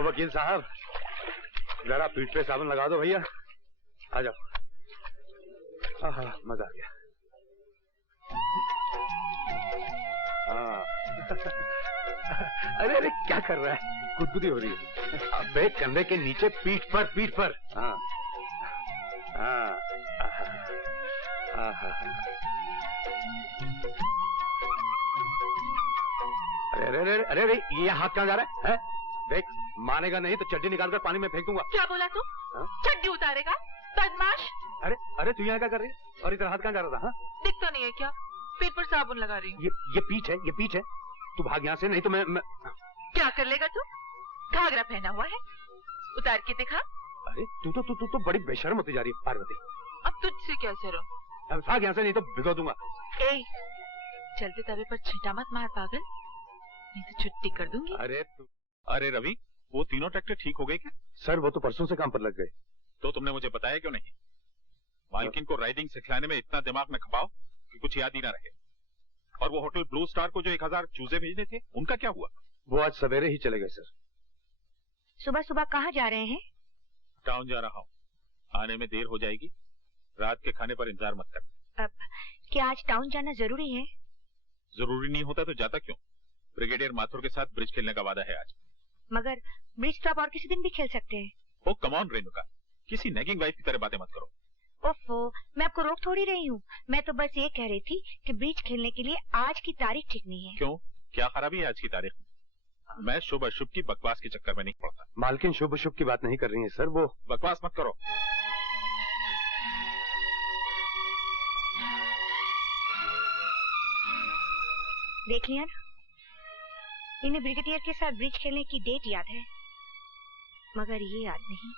तो वकील साहब जरा पीठ पे साबुन लगा दो भैया। आ जाओ। मजा आ गया। हाँ। अरे अरे क्या कर रहा है? गुदगुदी हो रही है। अबे कंधे के नीचे पीठ पर। हाँ हाँ। अरे अरे अरे अरे ये हाथ कहाँ जा रहा है? देख मानेगा नहीं तो चड्डी निकालकर पानी में फेंक दूंगा। क्या बोला तू? चड्डी उतारेगा बदमाश? अरे अरे तू यहाँ क्या कर रही है? और इधर हाथ कहाँ जा रहा था? हाँ दिखता नहीं है क्या? पेट पर साबुन लगा रही हूँ। ये पीठ है। तू भाग यहाँ से नहीं तो मैं क्या कर लेगा तू? घाघरा पहना हुआ है, उतार के दिखा। अरे तू तो बड़ी बेशर्म होती जा रही है पार्वती। अब तुझसे क्या शर्म? अब भाग यहाँ से नहीं तो भिगो दूंगा। ए, चलते तवे पर छींटा मत मार पागल, नहीं तो छुट्टी कर दूंगी। अरे रवि, वो तीनों ट्रैक्टर ठीक हो गए क्या? सर वो तो परसों से काम पर लग गए। तो तुमने मुझे बताया क्यों नहीं? मालकिन को राइडिंग सिखलाने में इतना दिमाग न खपाओ कि कुछ याद ही ना रहे। और वो होटल ब्लू स्टार को जो 1000 चूजे भेजने थे, उनका क्या हुआ? वो आज सवेरे ही चले गए सर। सुबह सुबह कहाँ जा रहे हैं? टाउन जा रहा हूँ, आने में देर हो जाएगी। रात के खाने पर इंतजार मत कर। अब क्या आज टाउन जाना जरूरी है? जरूरी नहीं होता तो जाता क्यों? ब्रिगेडियर माथुर के साथ ब्रिज खेलने का वादा है आज। मगर ब्रिज तो आप और किसी दिन भी खेल सकते हैं। ओ कम ऑन रेणुका, किसी नेगिंग वाइफ की तरह बातें मत करो। ओफो, मैं आपको रोक थोड़ी रही हूँ। मैं तो बस ये कह रही थी कि ब्रिज खेलने के लिए आज की तारीख ठीक नहीं है। क्यों, क्या खराबी है आज की तारीख में? मैं शुभ अशुभ की बकवास के चक्कर में नहीं पड़ता। मालकिन शुभ अशुभ की बात नहीं कर रही है सर। वो बकवास मत करो। देख लिया ना, इन्हें ब्रिगेडियर के साथ ब्रिज खेलने की डेट याद है, मगर ये याद नहीं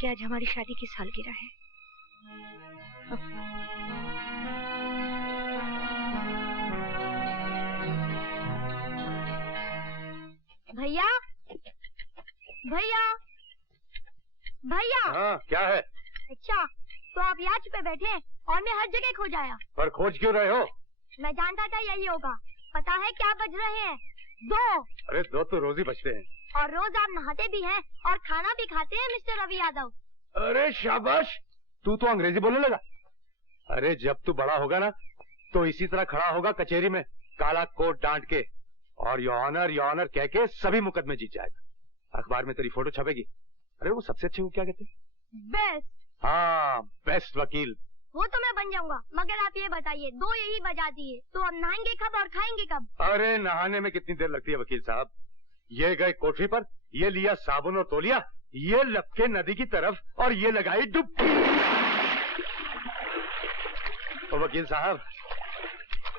कि आज हमारी शादी की सालगिरह है। भैया भैया भैया। हाँ क्या है? अच्छा तो आप यहाँ छुपे बैठे हैं और मैं हर जगह खोज आया। पर खोज क्यों रहे हो? मैं जानता था यही होगा। पता है क्या बज रहे हैं? 2। अरे 2 तो रोज ही बजते हैं। और रोज आप नहाते भी हैं और खाना भी खाते हैं मिस्टर रवि यादव। अरे शाबाश, तू तो अंग्रेजी बोलने लगा। अरे जब तू बड़ा होगा ना तो इसी तरह खड़ा होगा कचहरी में काला कोट डांट के और योर ऑनर कह के सभी मुकदमे जीत जाएगा। अखबार में तेरी फोटो छपेगी। अरे वो सबसे अच्छे को क्या कहते हैं? बेस्ट। हाँ बेस्ट वकील। वो तो मैं बन जाऊंगा, मगर आप ये बताइए 2 यही बजा दिए तो अब नहाएंगे कब और खाएंगे कब? अरे नहाने में कितनी देर लगती है वकील साहब? ये गए कोठरी पर, ये लिया साबुन और तौलिया, ये लपके नदी की तरफ और ये लगाई डुबकी। तो वकील साहब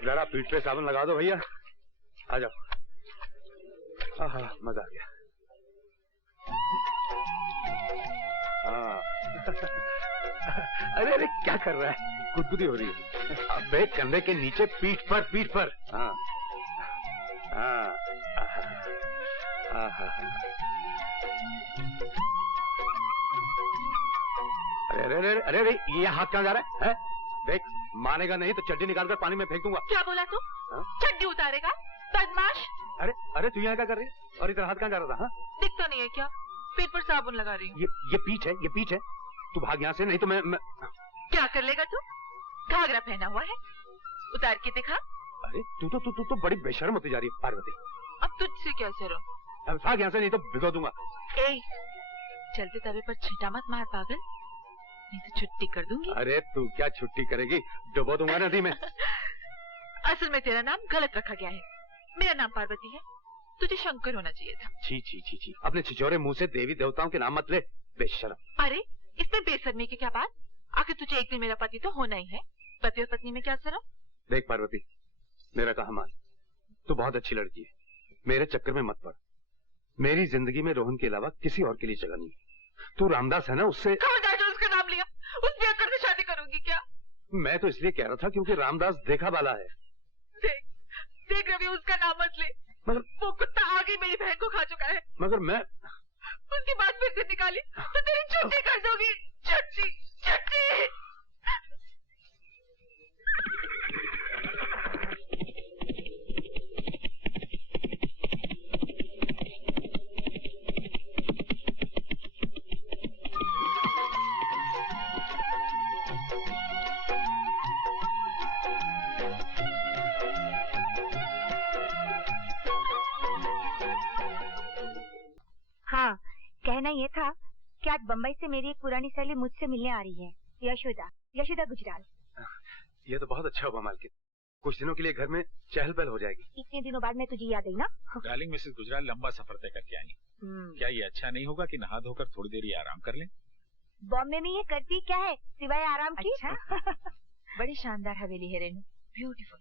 जरा पीठ पे साबुन लगा दो भैया। आ जाओ। मजा आ गया। हाँ। अरे अरे क्या कर रहा है? गुदगुदी हो रही है। अबे कंधे के नीचे पीठ पर। हाँ हाँ। अरे अरे अरे अरे ये हाथ कहाँ जा रहा है? देख मानेगा नहीं तो चड्डी निकालकर पानी में फेंक दूंगा। क्या बोला तू? चड्डी उतारेगा बदमाश? अरे अरे तू यहाँ क्या कर रही है? और इधर हाथ कहाँ जा रहा था? दिखता नहीं है क्या? पेट पर साबुन लगा रही हूँ। ये पीठ है। तू भाग यहाँ से नहीं तो मैं क्या कर लेगा तू? घाघरा पहना हुआ है, उतार के दिखा। अरे तू तो बड़ी बेशर्म होती जा रही है पार्वती। अब तुझसे क्या शर्म? अब भाग यहाँ से नहीं तो भिगो दूंगा। ए, चलते तवे पर छींटा मत मार पागल, नहीं तो छुट्टी कर दूंगी। अरे तू क्या छुट्टी करेगी? डुबो दूंगा नदी में। असल में तेरा नाम गलत रखा गया है। मेरा नाम पार्वती है, तुझे शंकर होना चाहिए था। छी। अपने छिछोरे मुंह से देवी देवताओं के नाम मत ले, बेशर्म। अरे इसमें बेशर्मी की क्या बात? आखिर तुझे एक दिन मेरा पति तो होना ही है। पति और पत्नी में क्या शर्म? देख पार्वती, मेरा कहा मान, तू बहुत अच्छी लड़की है, मेरे चक्कर में मत पड़। मेरी जिंदगी में रोहन के अलावा किसी और के लिए जगह नहीं है। तू रामदास है ना, उससे उसका नाम लिया, उस बेअक्ल से शादी करूंगी क्या? मैं तो इसलिए कह रहा था क्योंकि रामदास देखा वाला है। देख रवि, उसका नाम मत ले। मगर वो कुत्ता आगे मेरी बहन को खा चुका है। मगर मैं उसकी बात फिर से निकाली तो तेरी छुट्टी कर दोगी। छुट्टी। कहना ये था कि आज बम्बई से मेरी एक पुरानी सहेली मुझसे मिलने आ रही है, यशोदा गुजराल। ये तो बहुत अच्छा हुआ मालकिन, कुछ दिनों के लिए घर में चहल पहल हो जाएगी। इतने दिनों बाद मैं तुझे याद आई ना। डार्लिंग मिसेस गुजराल लंबा सफर तय करके आई। क्या ये अच्छा नहीं होगा कि नहा धोकर थोड़ी देर ये आराम कर लें? बॉम्बे में ये करती क्या है सिवाय आराम की? अच्छा? बड़ी शानदार हवेली है रेनू, ब्यूटीफुल।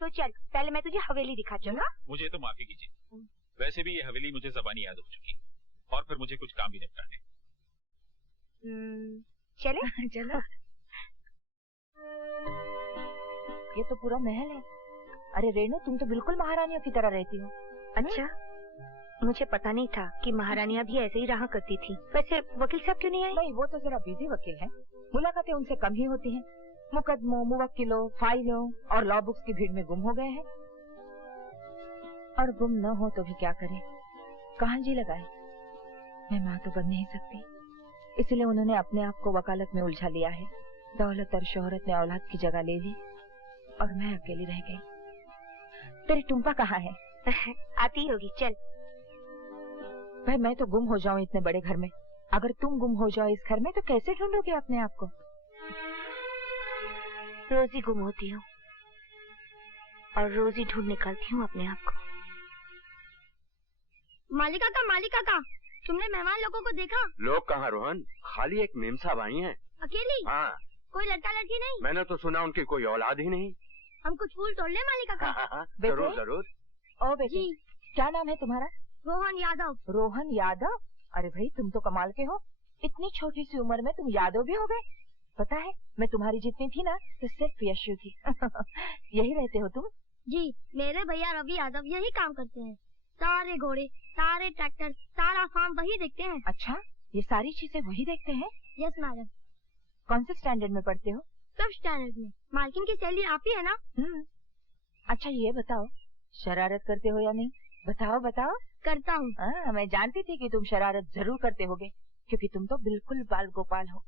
तो चल पहले मैं तुझे हवेली दिखाती हूँ ना। मुझे तो माफी कीजिए, वैसे भी ये हवेली मुझे ज़बानी याद हो चुकी और फिर मुझे कुछ काम भी निपटाने। चले? चलो। ये तो पूरा महल है। अरे रेनू, तुम तो बिल्कुल महारानियों की तरह रहती हो। अच्छा, मुझे पता नहीं था कि महारानियां भी ऐसे ही रहा करती थी। वैसे वकील साहब क्यों नहीं आए? नहीं, वो तो जरा बिजी वकील हैं। मुलाकातें उनसे कम ही होती हैं। मुकदमों, मुवक्किलों, फाइलों और लॉ बुक्स की भीड़ में गुम हो गए हैं। और गुम न हो तो भी क्या करें, कहाँ जी लगाए। मैं माँ तो बन नहीं सकती, इसलिए उन्होंने अपने आप को वकालत में उलझा लिया है। दौलत और शोहरत ने औलाद की जगह ले ली और मैं अकेली रह गई। तेरी टुम्पा कहाँ है? आती होगी, चल। भाई मैं तो गुम हो जाऊं इतने बड़े घर में, अगर तुम गुम हो जाओ इस घर में तो कैसे ढूंढोगे अपने आप को? रोज ही गुम होती हूँ और रोज ही ढूंढ निकालती हूँ अपने आप को। मालिका का, तुमने मेहमान लोगों को देखा? लोग कहाँ रोहन, खाली एक मेम साहब आई हैं। अकेली? हाँ। कोई लड़का लड़की नहीं? मैंने तो सुना उनकी कोई औलाद ही नहीं। हम कुछ फूल तोड़ ले मालिका का? हाँ, जरूर जरूर। ओ बेटी, क्या नाम है तुम्हारा? रोहन यादव। रोहन यादव? अरे भाई तुम तो कमाल के हो, इतनी छोटी सी उम्र में तुम यादव भी हो गए। पता है मैं तुम्हारी जितनी थी ना तो सिर्फ यशु थी। यही रहते हो तुम? जी, मेरे भैया रवि यादव यही काम करते हैं। सारे घोड़े, सारे ट्रैक्टर, सारा फार्म वही देखते हैं। अच्छा, ये सारी चीजें वही देखते हैं? Yes madam. कौन से स्टैंडर्ड में पढ़ते हो? 5th स्टैंडर्ड में। मालकिन की सैलरी आप ही है ना? अच्छा ये बताओ, शरारत करते हो या नहीं? बताओ बताओ। करता हूँ। मैं जानती थी कि तुम शरारत जरूर करते होगे, क्योंकि तुम तो बिल्कुल बाल गोपाल हो।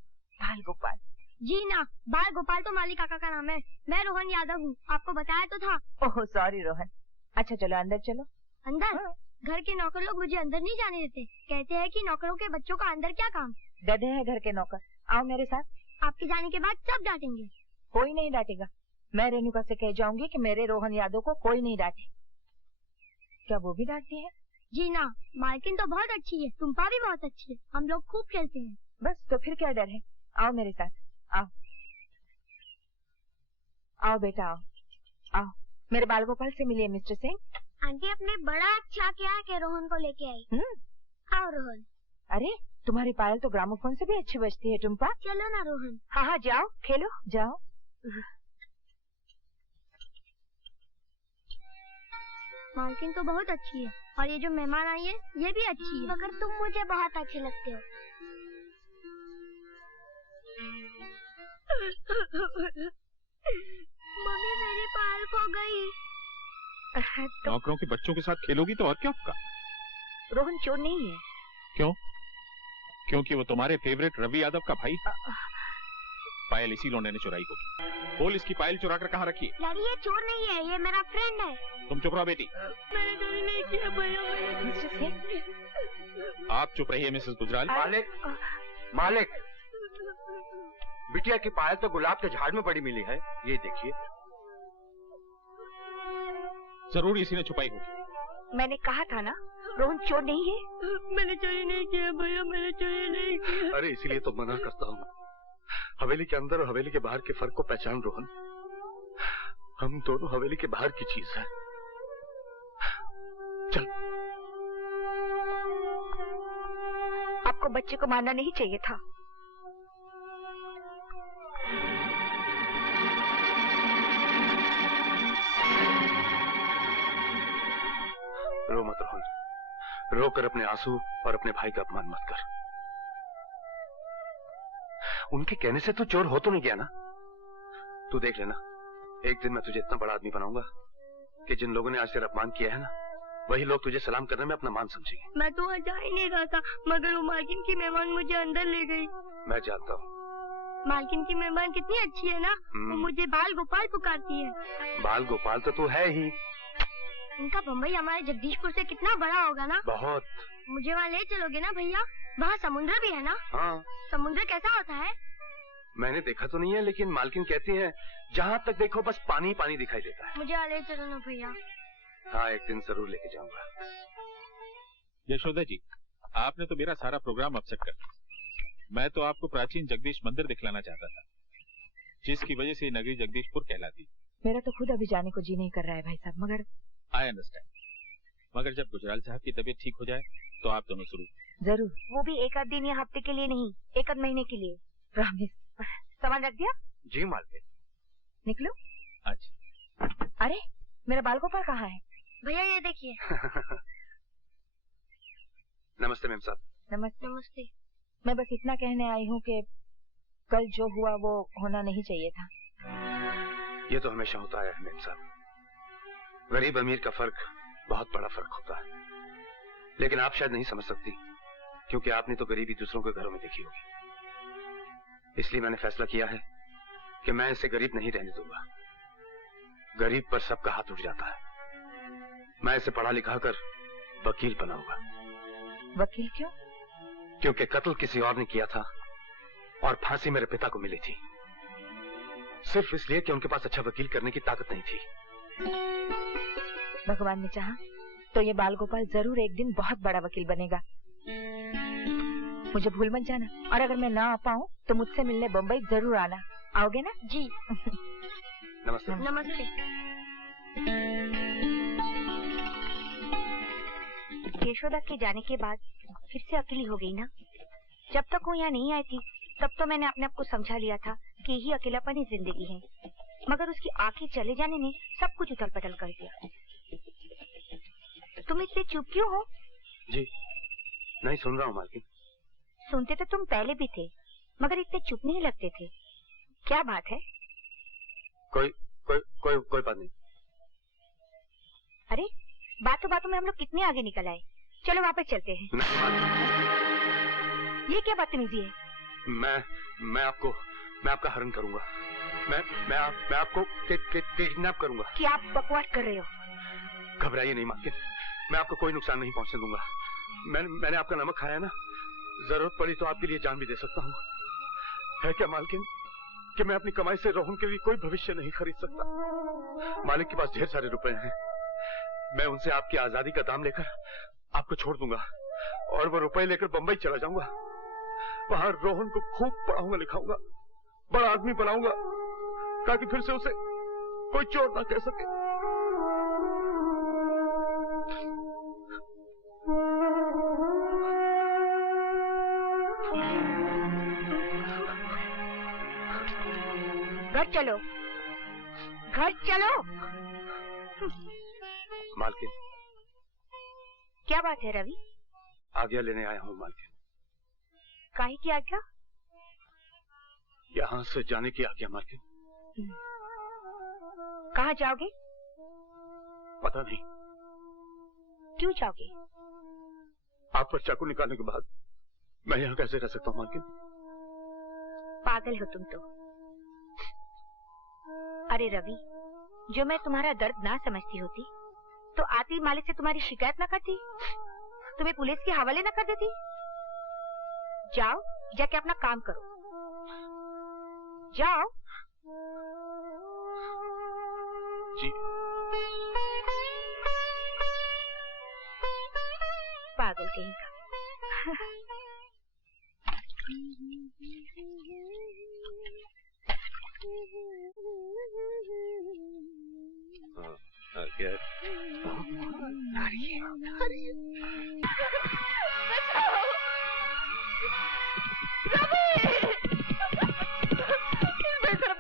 बाल गोपाल? जी ना, बाल गोपाल तो माली काका का नाम है। मैं रोहन यादव हूँ, आपको बताया तो था। Oh sorry Rohan. अच्छा चलो अंदर चलो। अंदर? घर के नौकर लोग मुझे अंदर नहीं जाने देते, कहते हैं कि नौकरों के बच्चों का अंदर क्या काम। गधे हैं घर के नौकर। आओ मेरे साथ। आपके जाने के बाद सब डांटेंगे। कोई नहीं डांटेगा, मैं रेणुका से कह जाऊंगी कि मेरे रोहन यादव को कोई नहीं डांटे। क्या वो भी डांटती है? जी ना, मालकिन तो बहुत अच्छी है, टुम्पा भी बहुत अच्छी है, हम लोग खूब खेलते हैं। बस तो फिर क्या डर है, आओ मेरे साथ। आओ आओ बेटा आओ। आओ मेरे बाल गोपाल से मिलिए मिस्टर सिंह। आंटी आपने बड़ा अच्छा किया कि रोहन को लेके आई। आओ रोहन। अरे तुम्हारी पायल तो ग्रामोफोन से भी अच्छी बजती है टुम्पा। चलो ना रोहन। हाँ हाँ जाओ खेलो जाओ। मालकिन तो बहुत अच्छी है और ये जो मेहमान आई है ये भी अच्छी है, मगर तुम मुझे बहुत अच्छे लगते हो। मम्मी मेरी पायल खो गई। नौकरों के बच्चों के साथ खेलोगी तो और क्या होगा? रोहन चोर नहीं है। क्यों? क्योंकि वो तुम्हारे फेवरेट रवि यादव का भाई। पायल इसी लौंडे ने चुराई होगी। बोल इसकी पायल चुरा कर कहाँ रखी है? डैडी ये चोर नहीं है, ये मेरा फ्रेंड है। तुम चुप रहो बेटी। मैंने चोरी नहीं किया भैया। मिस्टर सिंह आप चुप रहिए मिसेस गुजराल। मालिक बिटिया की पायल तो गुलाब के झाड़ में पड़ी मिली है, ये देखिए। जरूर इसी ने छुपाई होगी। मैंने कहा था ना रोहन चोर नहीं है। मैंने चोरी नहीं किया भैया, मैंने चोरी नहीं किया। अरे इसीलिए तो मना करता हूँ, हवेली के अंदर और हवेली के बाहर के फर्क को पहचान रोहन। हम दोनों हवेली के बाहर की चीज है। चल। आपको बच्चे को मारना नहीं चाहिए था। रो मत रोहन, रोकर अपने आंसू और अपने भाई का अपमान मत कर। उनके कहने से तू चोर हो तो नहीं गया ना? तू देख लेना, एक दिन मैं तुझे इतना बड़ा आदमी बनाऊंगा कि जिन लोगों ने आज तेरा अपमान किया है ना, वही लोग तुझे सलाम करने में अपना मान समझेंगे। मैं तो जा ही नहीं रहा था, मगर वो मालकिन की मेहमान मुझे अंदर ले गई। मैं जानता हूँ। मालकिन की मेहमान कितनी अच्छी है ना, वो मुझे बाल गोपाल पुकारती है। बाल गोपाल तो तू है ही। इनका बम्बई हमारे जगदीशपुर से कितना बड़ा होगा ना। बहुत। मुझे वहाँ ले चलोगे ना भैया? वहाँ समुद्र भी है ना? हाँ। समुद्र कैसा होता है? मैंने देखा तो नहीं है, लेकिन मालकिन कहती है जहाँ तक देखो बस पानी पानी दिखाई देता है। मुझे ले चलो ना भैया। हाँ, एक दिन जरूर लेके जाऊंगा। यशोदा जी, आपने तो मेरा सारा प्रोग्राम अपसेट कर दिया। मैं तो आपको प्राचीन जगदीश मंदिर दिखलाना चाहता था, जिसकी वजह से नगरी जगदीशपुर कहलाती। मेरा तो खुद अभी जाने को जी नहीं कर रहा है भाई साहब, मगर आई अंडरस्टैंड। मगर जब गुजराल साहब की तबीयत ठीक हो जाए तो आप दोनों शुरू। जरूर। वो भी एक आध दिन या हफ्ते के लिए नहीं, एक आध महीने के लिए। प्रॉमिस। सामान रख दिया? जी मालकिन। निकलो। अच्छा। अरे मेरा बाल गोपाल कहाँ है? भैया ये देखिए। नमस्ते मैम साहब। नमस्ते। नमस्ते। मैं बस इतना कहने आई हूँ कि कल जो हुआ वो होना नहीं चाहिए था। ये तो हमेशा होता है मैम साहब। गरीब अमीर का फर्क बहुत बड़ा फर्क होता है, लेकिन आप शायद नहीं समझ सकती, क्योंकि आपने तो गरीबी दूसरों के घरों में देखी होगी। इसलिए मैंने फैसला किया है कि मैं इसे गरीब नहीं रहने दूंगा। गरीब पर सबका हाथ उठ जाता है। मैं इसे पढ़ा लिखा कर वकील बनाऊंगा। वकील क्यों? क्योंकि कत्ल किसी और ने किया था और फांसी मेरे पिता को मिली थी, सिर्फ इसलिए कि उनके पास अच्छा वकील करने की ताकत नहीं थी। भगवान ने चाहा तो ये बाल गोपाल जरूर एक दिन बहुत बड़ा वकील बनेगा। मुझे भूल मत जाना, और अगर मैं ना आ पाऊँ तो मुझसे मिलने बम्बई जरूर आना। आओगे ना? जी। नमस्ते। नमस्ते। यशोदा के जाने के बाद फिर से अकेली हो गई ना। जब तक वो यहाँ नहीं आई थी तब तो मैंने अपने आप को समझा लिया था कि यही अकेलापन ही जिंदगी है, मगर उसकी आंखें चले जाने ने सब कुछ उथल पटल कर दिया। तुम इतने चुप क्यों हो? जी नहीं सुन रहा हूँ मालकिन। सुनते तो तुम पहले भी थे, मगर इतने चुप नहीं लगते थे। क्या बात है? कोई कोई कोई कोई बात नहीं। अरे बातों बातों में हम लोग कितने आगे निकल आए। चलो वापस चलते हैं। नहीं मालकिन। ये क्या बदतमीजी है? मैं आपका हरण करूंगा। मैं आपको किडनैप करूंगा। क्या आप बकवास कर रहे हो? घबराइए नहीं मालकिन, मैं आपको कोई नुकसान नहीं पहुंचने दूंगा। मैंने आपका नमक खाया ना, जरूरत पड़ी तो आपके लिए जान भी दे सकता हूँ। है क्या मालकिन कि मैं अपनी कमाई से रोहन के लिए कोई भविष्य नहीं खरीद सकता। मालिक के पास ढेर सारे रुपए हैं, मैं उनसे आपकी आजादी का दाम लेकर आपको छोड़ दूंगा और वो रुपए लेकर बंबई चला जाऊंगा। वहां रोहन को खूब पढ़ाऊंगा लिखाऊंगा, बड़ा आदमी बनाऊंगा, ताकि फिर से उसे कोई चोर ना कह सके। घर चलो, घर चलो। मालकिन। क्या बात है रवि? आज्ञा लेने आया हूँ मालकिन। काहे की आज्ञा? यहाँ से जाने की आज्ञा मालकिन। कहाँ जाओगे? पता नहीं। क्यों जाओगे? आप पर चाकू निकालने के बाद मैं यहाँ कैसे रह सकता हूँ मालकिन? पागल हो तुम तो। अरे रवि, जो मैं तुम्हारा दर्द ना समझती होती तो आती मालिक से तुम्हारी शिकायत ना करती, तुम्हें पुलिस के हवाले ना कर देती। जाओ, जाके अपना काम करो। जाओ। जी। पागल कहीं का। क्या?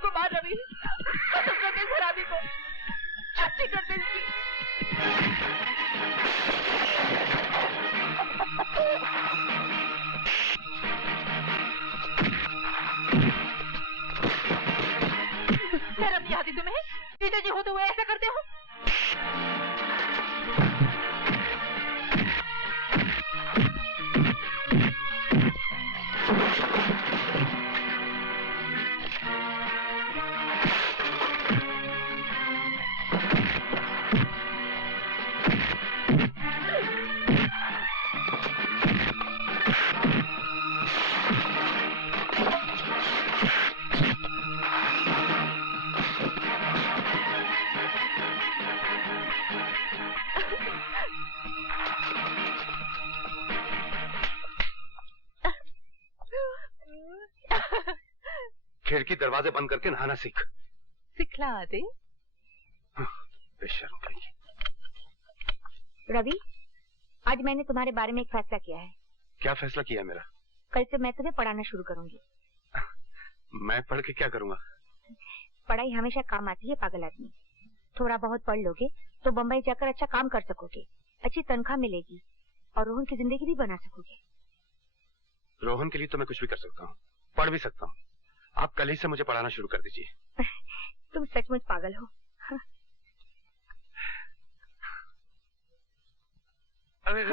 को मार रवि, खत्म कर दे शराबी को, अच्छी कर दे इसकी। शर्म नहीं आती तुम्हें? पिताजी होते हुए ऐसा करते हो? खिड़की दरवाजे बंद करके नहाना सीख। सिखला दे। बेशर्म कहीं। रवि, आज मैंने तुम्हारे बारे में एक फैसला किया है। क्या फैसला किया मेरा? कल से मैं तुम्हें पढ़ाना शुरू करूंगी। मैं पढ़ के क्या करूंगा? पढ़ाई हमेशा काम आती है पागल आदमी। थोड़ा बहुत पढ़ लोगे तो बम्बई जाकर अच्छा काम कर सकोगे, अच्छी तनख्वाह मिलेगी और रोहन की जिंदगी भी बना सकोगे। रोहन के लिए तो मैं कुछ भी कर सकता हूँ, पढ़ भी सकता हूँ। आप कल ही से मुझे पढ़ाना शुरू कर दीजिए। तुम सचमुच पागल हो। फिर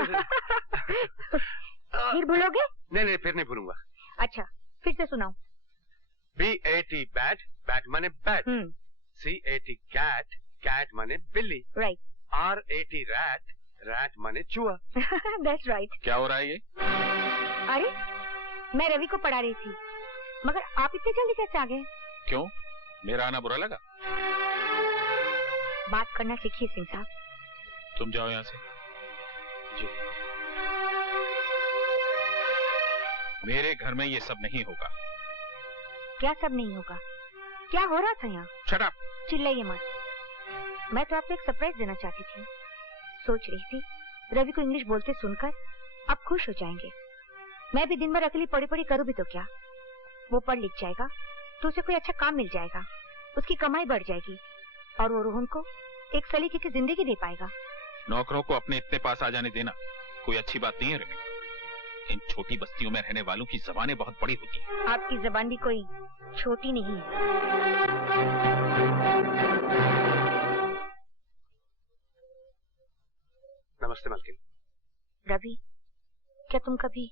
भूलोगे? नहीं, फिर नहीं भूलूंगा। अच्छा, फिर से सुनाओ। BAT बैट, बैट माने बैट। CAT कैट, कैट माने बिल्ली। राइट। RAT रैट, रैट माने चूहा। That's right. क्या हो रहा है ये? अरे, मैं रवि को पढ़ा रही थी, मगर आप इतनी जल्दी कैसे आ गए? क्यों, मेरा आना बुरा लगा? बात करना सीखिए सिंह साहब। तुम जाओ यहाँ से। जी। मेरे घर में ये सब नहीं होगा। क्या सब नहीं होगा? क्या हो रहा था यहाँ? Shut up! चिल्लाइए मत। मैं तो आपको एक सरप्राइज देना चाहती थी। सोच रही थी रवि को इंग्लिश बोलते सुनकर आप खुश हो जाएंगे। मैं भी दिन भर अकेली पढ़ी पढ़ी करूँ भी तो क्या? वो पढ़ लिख जाएगा तो उसे कोई अच्छा काम मिल जाएगा, उसकी कमाई बढ़ जाएगी और वो रोहन को एक सलीके की जिंदगी दे पाएगा। नौकरों को अपने इतने पास आ जाने देना कोई अच्छी बात नहीं है रवि। इन छोटी बस्तियों में रहने वालों की जबानें बहुत बड़ी होती हैं। आपकी जबान भी कोई छोटी नहीं है। नमस्ते मालकिन। रवि, क्या तुम कभी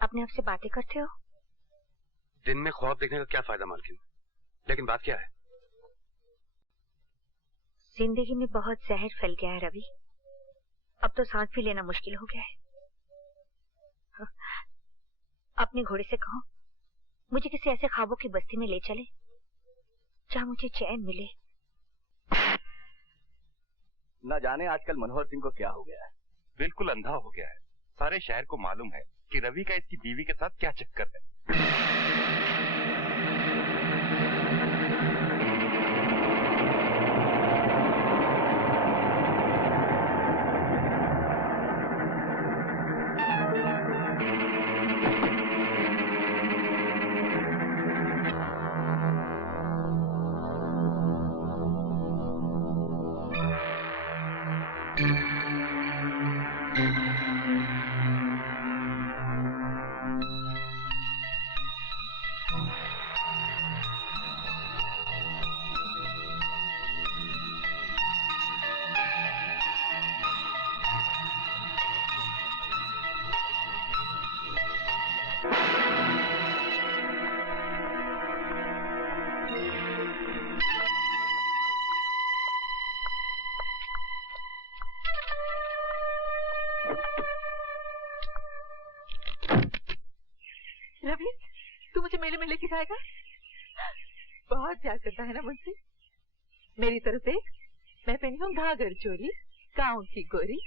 अपने आप से बातें करते हो? दिन में ख्वाब देखने का क्या फायदा मालकिन? लेकिन बात क्या है? जिंदगी में बहुत जहर फैल गया है रवि। अब तो सांस भी लेना मुश्किल हो गया है। अपने घोड़े से कहो मुझे किसी ऐसे ख्वाबों की बस्ती में ले चले जहाँ मुझे चैन मिले। न जाने आजकल मनोहर सिंह को क्या हो गया है। बिल्कुल अंधा हो गया है। सारे शहर को मालूम है कि रवि का इसकी बीवी के साथ क्या चक्कर है। रवि, तू मुझे मेले में लेके जाएगा? बहुत प्यार करता है ना मुझसे। मेरी तरफ देख, मैं पहनी हूँ घाघर चोली, गाँव की गोरी।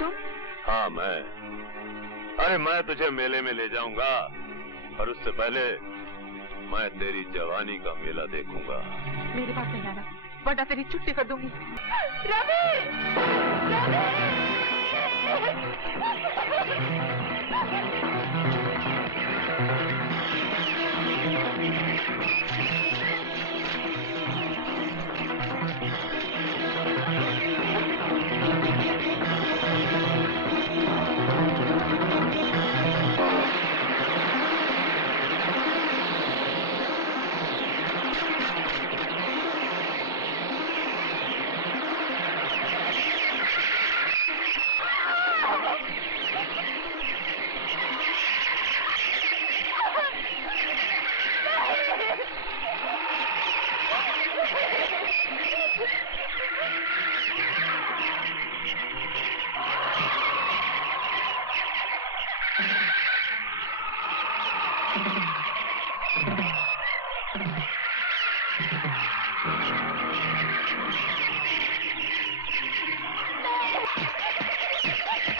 तुम? हाँ मैं। अरे मैं तुझे मेले में ले जाऊंगा, और उससे पहले मैं तेरी जवानी का मेला देखूंगा। मेरे पास नहीं आना, वरना तेरी छुट्टी कर दूंगी। रवि! रवि!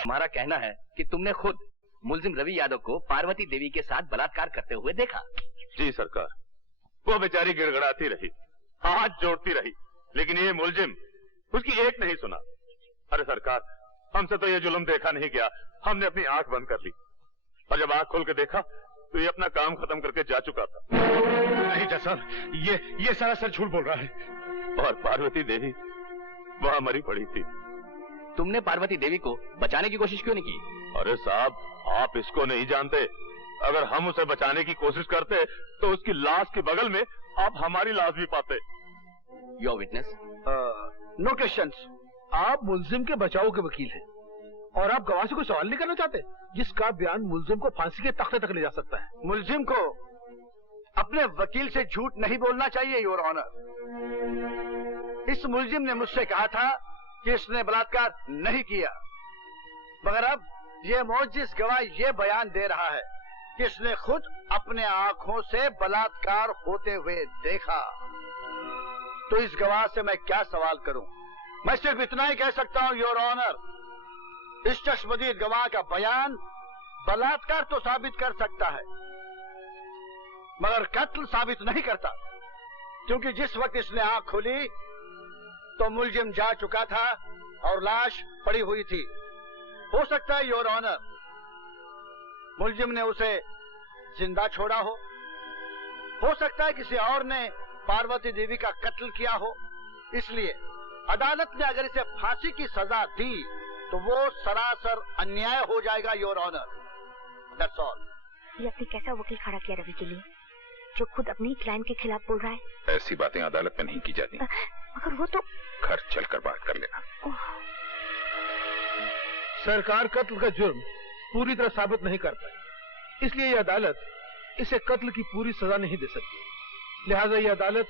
हमारा कहना है कि तुमने खुद मुलजिम रवि यादव को पार्वती देवी के साथ बलात्कार करते हुए देखा। जी सरकार, वो बेचारी गिड़गड़ाती रही, हाथ जोड़ती रही, लेकिन ये मुलजिम उसकी एक नहीं सुना। अरे सरकार, हमसे तो ये जुल्म देखा नहीं गया, हमने अपनी आंख बंद कर ली और जब आंख खोल के देखा तो ये अपना काम खत्म करके जा चुका था। नहीं जज साहब, ये सरासर झूठ बोल रहा है। और पार्वती देवी वहां मरी पड़ी थी। तुमने पार्वती देवी को बचाने की कोशिश क्यों नहीं की? अरे साहब, आप इसको नहीं जानते। अगर हम उसे बचाने की कोशिश करते तो उसकी लाश के बगल में आप हमारी लाश भी पाते। Your witness. No questions. आप मुलजिम के बचाव के वकील हैं और आप गवाह से कोई सवाल नहीं करना चाहते जिसका बयान मुलजिम को फांसी के तख्ते तक ले जा सकता है। मुलजिम को अपने वकील से झूठ नहीं बोलना चाहिए योर ऑनर। इस मुलजिम ने मुझसे कहा था कि इसने बलात्कार नहीं किया, मगर अब ये मुअज्जिज गवाह ये बयान दे रहा है कि इसने खुद अपने आंखों से बलात्कार होते हुए देखा। तो इस गवाह से मैं क्या सवाल करूं? मैं सिर्फ इतना ही कह सकता हूं योर ऑनर, इस चश्मदीद गवाह का बयान बलात्कार तो साबित कर सकता है मगर कत्ल साबित नहीं करता, क्योंकि जिस वक्त इसने आंख खोली तो मुलजिम जा चुका था और लाश पड़ी हुई थी। हो सकता है योर ऑनर मुलजिम ने उसे जिंदा छोड़ा हो सकता है किसी और ने पार्वती देवी का कत्ल किया हो। इसलिए अदालत ने अगर इसे फांसी की सजा दी तो वो सरासर अन्याय हो जाएगा योर ऑनर। That's all. ये अपने कैसा वकील खड़ा किया रवि के लिए, जो खुद अपनी क्लाइंट के खिलाफ बोल रहा है। ऐसी बातें अदालत में नहीं की जाती। मगर वो तो घर चलकर बात कर लेना। सरकार कत्ल का जुर्म पूरी तरह साबित नहीं कर पाई, इसलिए यह अदालत इसे कत्ल की पूरी सजा नहीं दे सकती। लिहाजा यह अदालत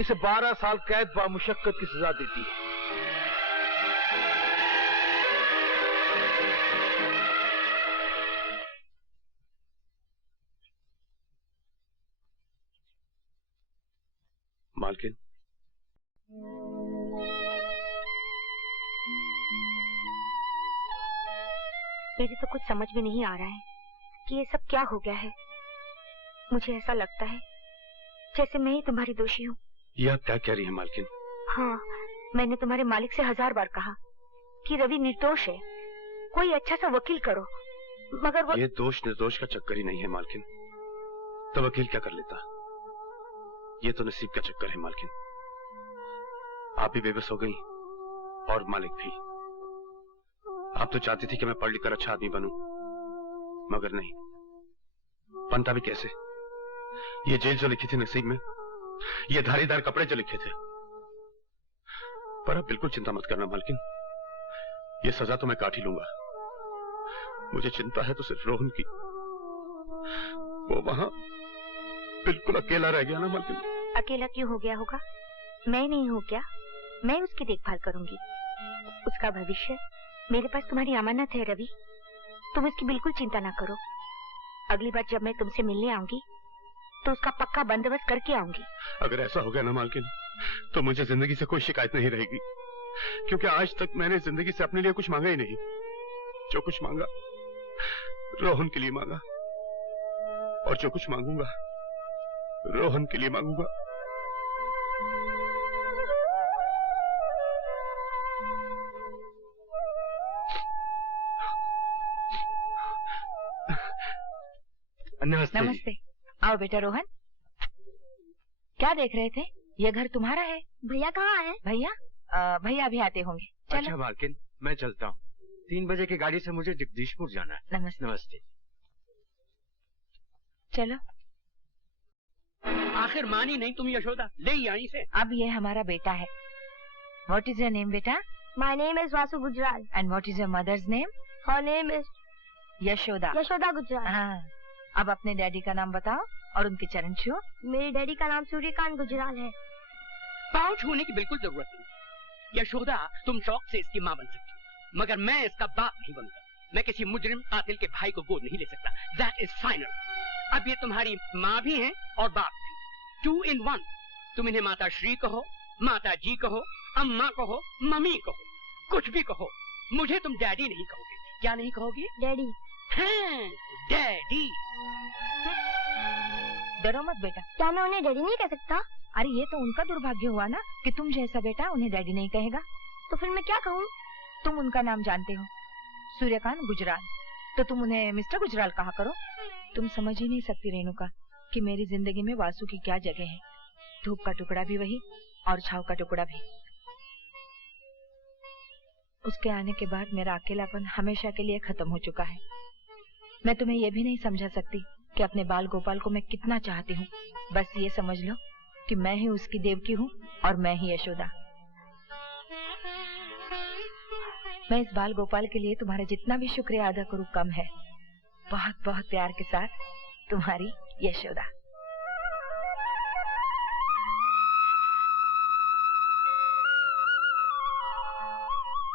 इसे 12 साल कैद बामुशक्कत की सजा देती है। मालकिन, मेरी तो कुछ समझ में नहीं आ रहा है कि ये सब क्या हो गया है। मुझे ऐसा लगता है जैसे मैं ही तुम्हारी दोषी हूँ। ये आप क्या कह रही हैं मालकिन? हाँ, मैंने तुम्हारे मालिक से 1000 बार कहा कि रवि निर्दोष है, कोई अच्छा सा वकील करो, मगर वो... ये दोष निर्दोष का चक्कर ही नहीं है मालकिन, तो वकील क्या कर लेता? ये तो नसीब का चक्कर है मालकिन। आप भी बेबस हो गई और मालिक भी। आप तो चाहती थी कि मैं पढ़ लिख कर अच्छा आदमी बनूं, मगर नहीं। बनता भी कैसे? ये जेल जो लिखी थी नसीब में, ये धारीदार कपड़े जो लिखे थे। पर अब बिल्कुल चिंता मत करना मालकिन, ये सजा तो मैं काट ही लूंगा। मुझे चिंता है तो सिर्फ रोहन की। वो वहां बिल्कुल अकेला रह गया ना मालकिन। अकेला क्यों हो गया होगा? मैं नहीं हूँ क्या? मैं उसकी देखभाल करूंगी। उसका भविष्य मेरे पास तुम्हारी अमानत है रवि, तुम इसकी बिल्कुल चिंता ना करो। अगली बार जब मैं तुमसे मिलने आऊंगी तो उसका पक्का बंदोबस्त करके आऊंगी। अगर ऐसा हो गया ना मालकिन, तो मुझे जिंदगी से कोई शिकायत नहीं रहेगी, क्योंकि आज तक मैंने जिंदगी से अपने लिए कुछ मांगा ही नहीं। जो कुछ मांगा रोहन के लिए मांगा, और जो कुछ मांगूंगा रोहन के लिए मांगूंगा। नमस्ते। नमस्ते। आओ बेटा रोहन। क्या देख रहे थे? ये घर तुम्हारा है। भैया कहाँ है? भैया अभी आते होंगे। चलो। अच्छा मालकिन, मैं चलता हूँ। 3 बजे की गाड़ी से मुझे जगदीशपुर जाना है। नमस्ते। नमस्ते। चलो। आखिर मानी नहीं तुम यशोदा, ले यहीं से। अब ये हमारा बेटा है। What is your name बेटा? My name is Vasu Gujral. And what is your mother's name? Her name is Yashoda. Yashoda Gujral. हाँ। अब अपने डैडी का नाम बताओ और उनके चरण छुओ। मेरे डैडी का नाम सूर्यकांत गुजराल है। पाँव छूने की बिल्कुल जरूरत नहीं। यशोदा, तुम शौक से इसकी माँ बन सकती हो, मगर मैं इसका बाप नहीं बनूंगा। मैं किसी मुजरिम कातिल के भाई को गोद नहीं ले सकता। That is final। अब ये तुम्हारी माँ भी है और बाप भी, 2 in 1। तुम इन्हें माता श्री कहो, माता जी कहो, अम्मा कहो, मम्मी कहो, कुछ भी कहो, मुझे तुम डैडी नहीं कहोगे। क्या नहीं कहोगे? डैडी। डैडी। डरो मत बेटा। क्या मैं उन्हें डैडी नहीं कह सकता? अरे ये तो उनका दुर्भाग्य हुआ ना कि तुम जैसा बेटा उन्हें डैडी नहीं कहेगा। तो फिर मैं क्या कहूँ? तुम उनका नाम जानते हो, सूर्यकांत गुजराल, तो तुम उन्हें मिस्टर गुजराल कहा करो। तुम समझ ही नहीं सकती रेणुका कि मेरी जिंदगी में वासु की क्या जगह है। धूप का टुकड़ा भी वही और छाव का टुकड़ा भी। उसके आने के बाद मेरा अकेलापन हमेशा के लिए खत्म हो चुका है। मैं तुम्हें यह भी नहीं समझा सकती कि अपने बाल गोपाल को मैं कितना चाहती हूँ। बस ये समझ लो कि मैं ही उसकी देवकी हूँ और मैं ही यशोदा। मैं इस बाल गोपाल के लिए तुम्हारा जितना भी शुक्रिया अदा करूँ कम है। बहुत बहुत प्यार के साथ तुम्हारी यशोदा।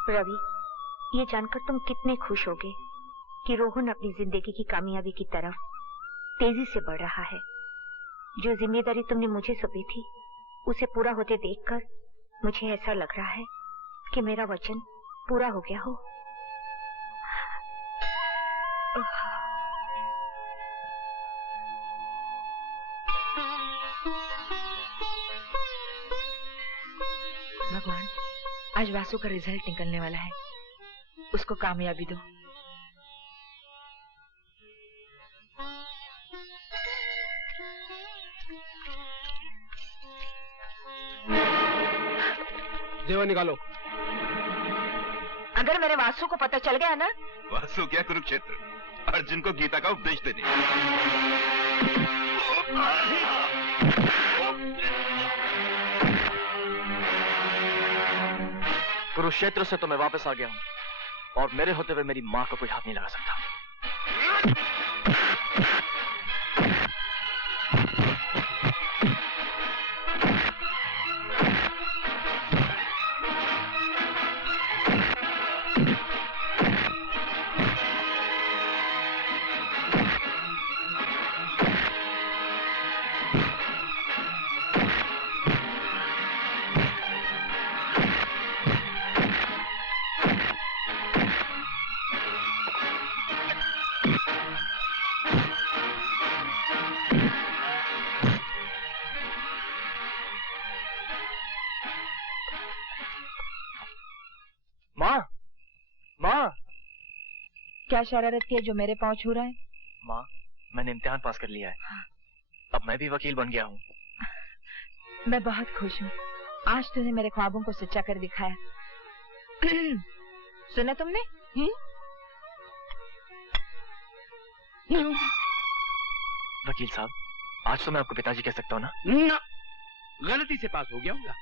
रवि, ये जानकर तुम कितने खुश होगे कि रोहन अपनी जिंदगी की कामयाबी की तरफ तेजी से बढ़ रहा है। जो जिम्मेदारी तुमने मुझे सौंपी थी उसे पूरा होते देखकर मुझे ऐसा लग रहा है कि मेरा वचन पूरा हो गया हो। भगवान, आज वासु का रिजल्ट निकलने वाला है, उसको कामयाबी दो। देवा निकालो। अगर मेरे वासु को पता चल गया ना। वासु क्या कुरुक्षेत्र, अर्जुन को गीता का उपदेश देने। कुरुक्षेत्र से तो मैं वापस आ गया हूँ और मेरे होते हुए मेरी माँ को कोई हाथ नहीं लगा सकता। क्या शरारत की है जो मेरे पाँव छू रहा है? माँ, मैंने इम्तिहान पास कर लिया है। अब मैं भी वकील बन गया हूँ। मैं बहुत खुश हूँ। आज तूने मेरे ख्वाबों को सच्चा कर दिखाया। सुना तुमने? वकील साहब, आज तो मैं आपको पिताजी कह सकता हूँ ना? ना, गलती से पास हो गया होगा।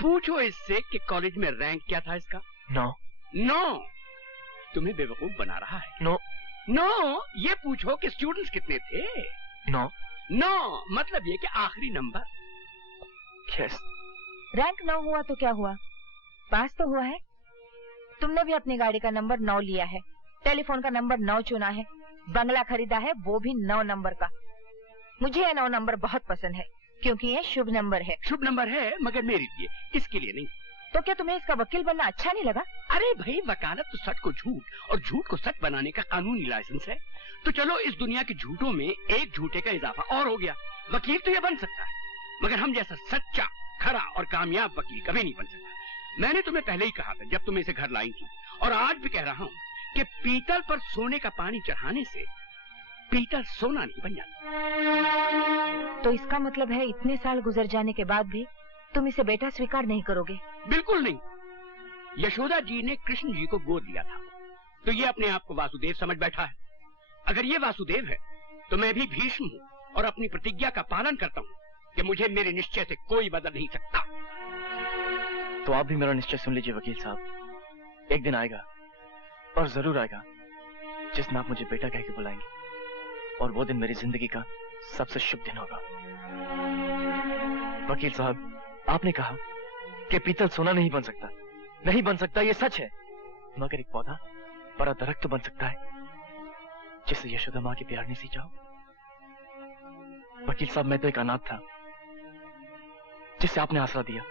पूछो इससे कि कॉलेज में रैंक क्या था इसका। नो। नो, तुम्हें बेवकूफ बना रहा है। नो नो, ये पूछो कि स्टूडेंट्स कितने थे। नो नो मतलब ये कि आखिरी नंबर। यस। रैंक 9 हुआ तो क्या हुआ, पास तो हुआ है। तुमने भी अपनी गाड़ी का नंबर 9 लिया है, टेलीफोन का नंबर 9 चुना है, बंगला खरीदा है वो भी 9 नंबर का। मुझे ये 9 नंबर बहुत पसंद है क्योंकि ये शुभ नंबर है। शुभ नंबर है मगर मेरे लिए, इसके लिए नहीं। तो क्या तुम्हें इसका वकील बनना अच्छा नहीं लगा? अरे भाई, वकालत तो सच को झूठ और झूठ को सच बनाने का कानूनी लाइसेंस है। तो चलो इस दुनिया के झूठों में एक झूठे का इजाफा और हो गया। वकील तो ये बन सकता है मगर हम जैसा सच्चा, खरा और कामयाब वकील कभी नहीं बन सकता। मैंने तुम्हें पहले ही कहा था जब तुम इसे घर लाई थी, और आज भी कह रहा हूँ कि पीतल पर सोने का पानी चढ़ाने से पीतल सोना नहीं बन जाता। तो इसका मतलब है इतने साल गुजर जाने के बाद भी तुम इसे बेटा स्वीकार नहीं करोगे? बिल्कुल नहीं। यशोदा जी ने कृष्ण जी को गोद लिया था तो ये अपने आप को वासुदेव समझ बैठा है। अगर ये वासुदेव है तो मैं भी भीष्म हूँ और अपनी प्रतिज्ञा का पालन करता हूँ कि मुझे मेरे निश्चय से कोई बदल नहीं सकता। तो आप भी मेरा निश्चय सुन लीजिए वकील साहब। एक दिन आएगा और जरूर आएगा जिसमें आप मुझे बेटा कह के बुलाएंगे, और वो दिन मेरी जिंदगी का सबसे शुभ दिन होगा। वकील साहब, आपने कहा कि पीतल सोना नहीं बन सकता। नहीं बन सकता, ये सच है, मगर एक पौधा बड़ा दरख्त तो बन सकता है जिससे यशोदा माँ के प्यार ने सींचा हो। वकील साहब, मैं तो एक अनाथ था जिससे आपने आसरा दिया।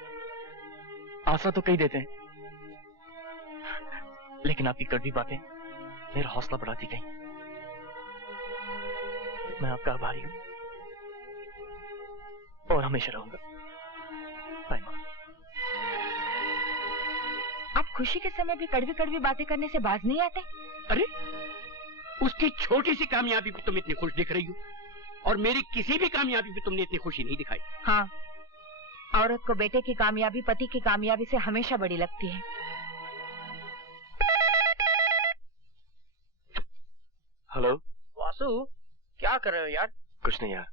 आसरा तो कई देते हैं, लेकिन आपकी कड़वी बातें मेरा हौसला बढ़ाती गई। मैं आपका आभारी हूँ और हमेशा रहूंगा। बाय माँ। आप खुशी के समय भी कड़वी कड़वी बातें करने से बाज नहीं आते? अरे, उसकी छोटी सी कामयाबी पे तुम इतनी खुश दिख रही हो और मेरी किसी भी कामयाबी पे तुमने इतनी खुशी नहीं दिखाई। हाँ, औरत को बेटे की कामयाबी पति की कामयाबी से हमेशा बड़ी लगती है। हेलो वासु, क्या कर रहे हो यार? कुछ नहीं यार,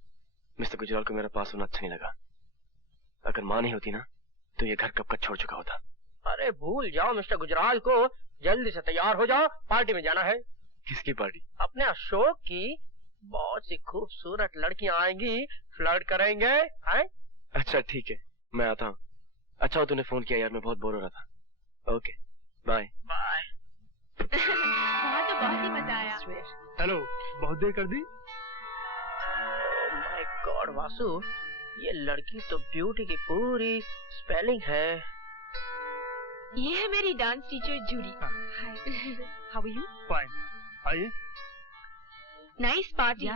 मिस्टर गुजराल को मेरा पास होना अच्छा नहीं लगा। अगर माँ नहीं होती ना तो ये घर कब का छोड़ चुका होता। अरे भूल जाओ मिस्टर गुजराल को, जल्दी से तैयार हो जाओ, पार्टी में जाना है। किसकी पार्टी? अपने अशोक की। बहुत सी खूबसूरत लड़कियां आएंगी, फ्लर्ट करेंगे। हैं? अच्छा ठीक है, मैं आता हूँ। अच्छा हो तूने फोन किया यार, मैं बहुत बोर हो रहा था। Okay bye. बाय। वहाँ तो बहुत ही मजा आया। हेलो, बहुत देर कर दी। माय गॉड वासु, ये लड़की तो ब्यूटी की पूरी स्पेलिंग है। ये है मेरी dance teacher Judy. Hi, how are you? Fine, आइए। Nice party.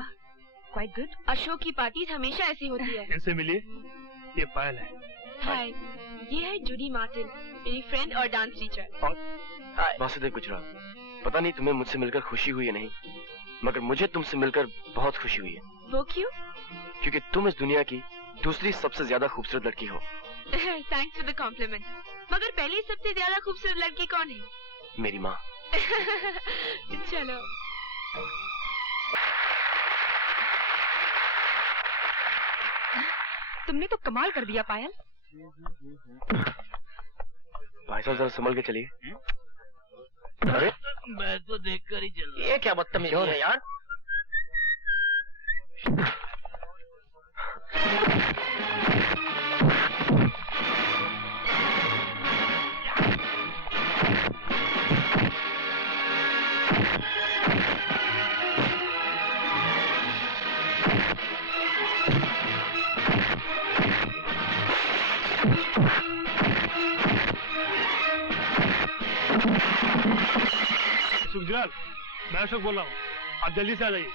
Quite good. Ashok की पार्टीज हमेशा ऐसी होती है। इनसे मिलिए, ये पायल है। हाय, ये है जूडी मार्टिन, मेरी फ्रेंड और डांस टीचर। वासुदेव गुजराल, पता नहीं तुम्हें मुझसे मिलकर खुशी हुई है नहीं, मगर मुझे तुमसे मिलकर बहुत खुशी हुई है। वो क्यों? क्योंकि तुम इस दुनिया की दूसरी सबसे ज्यादा खूबसूरत लड़की हो। Thanks for the compliment. मगर पहली सबसे ज्यादा खूबसूरत लड़की कौन है? मेरी माँ। चलो। तुमने तो कमाल कर दिया पायल। भाई साहब जरा संभल के चलिए। अरे मैं तो देखकर ही चल रहा। ये क्या बदतमीजी है यार? गुजराल, मैं अशोक बोल रहा हूँ, आप जल्दी से आ जाइए।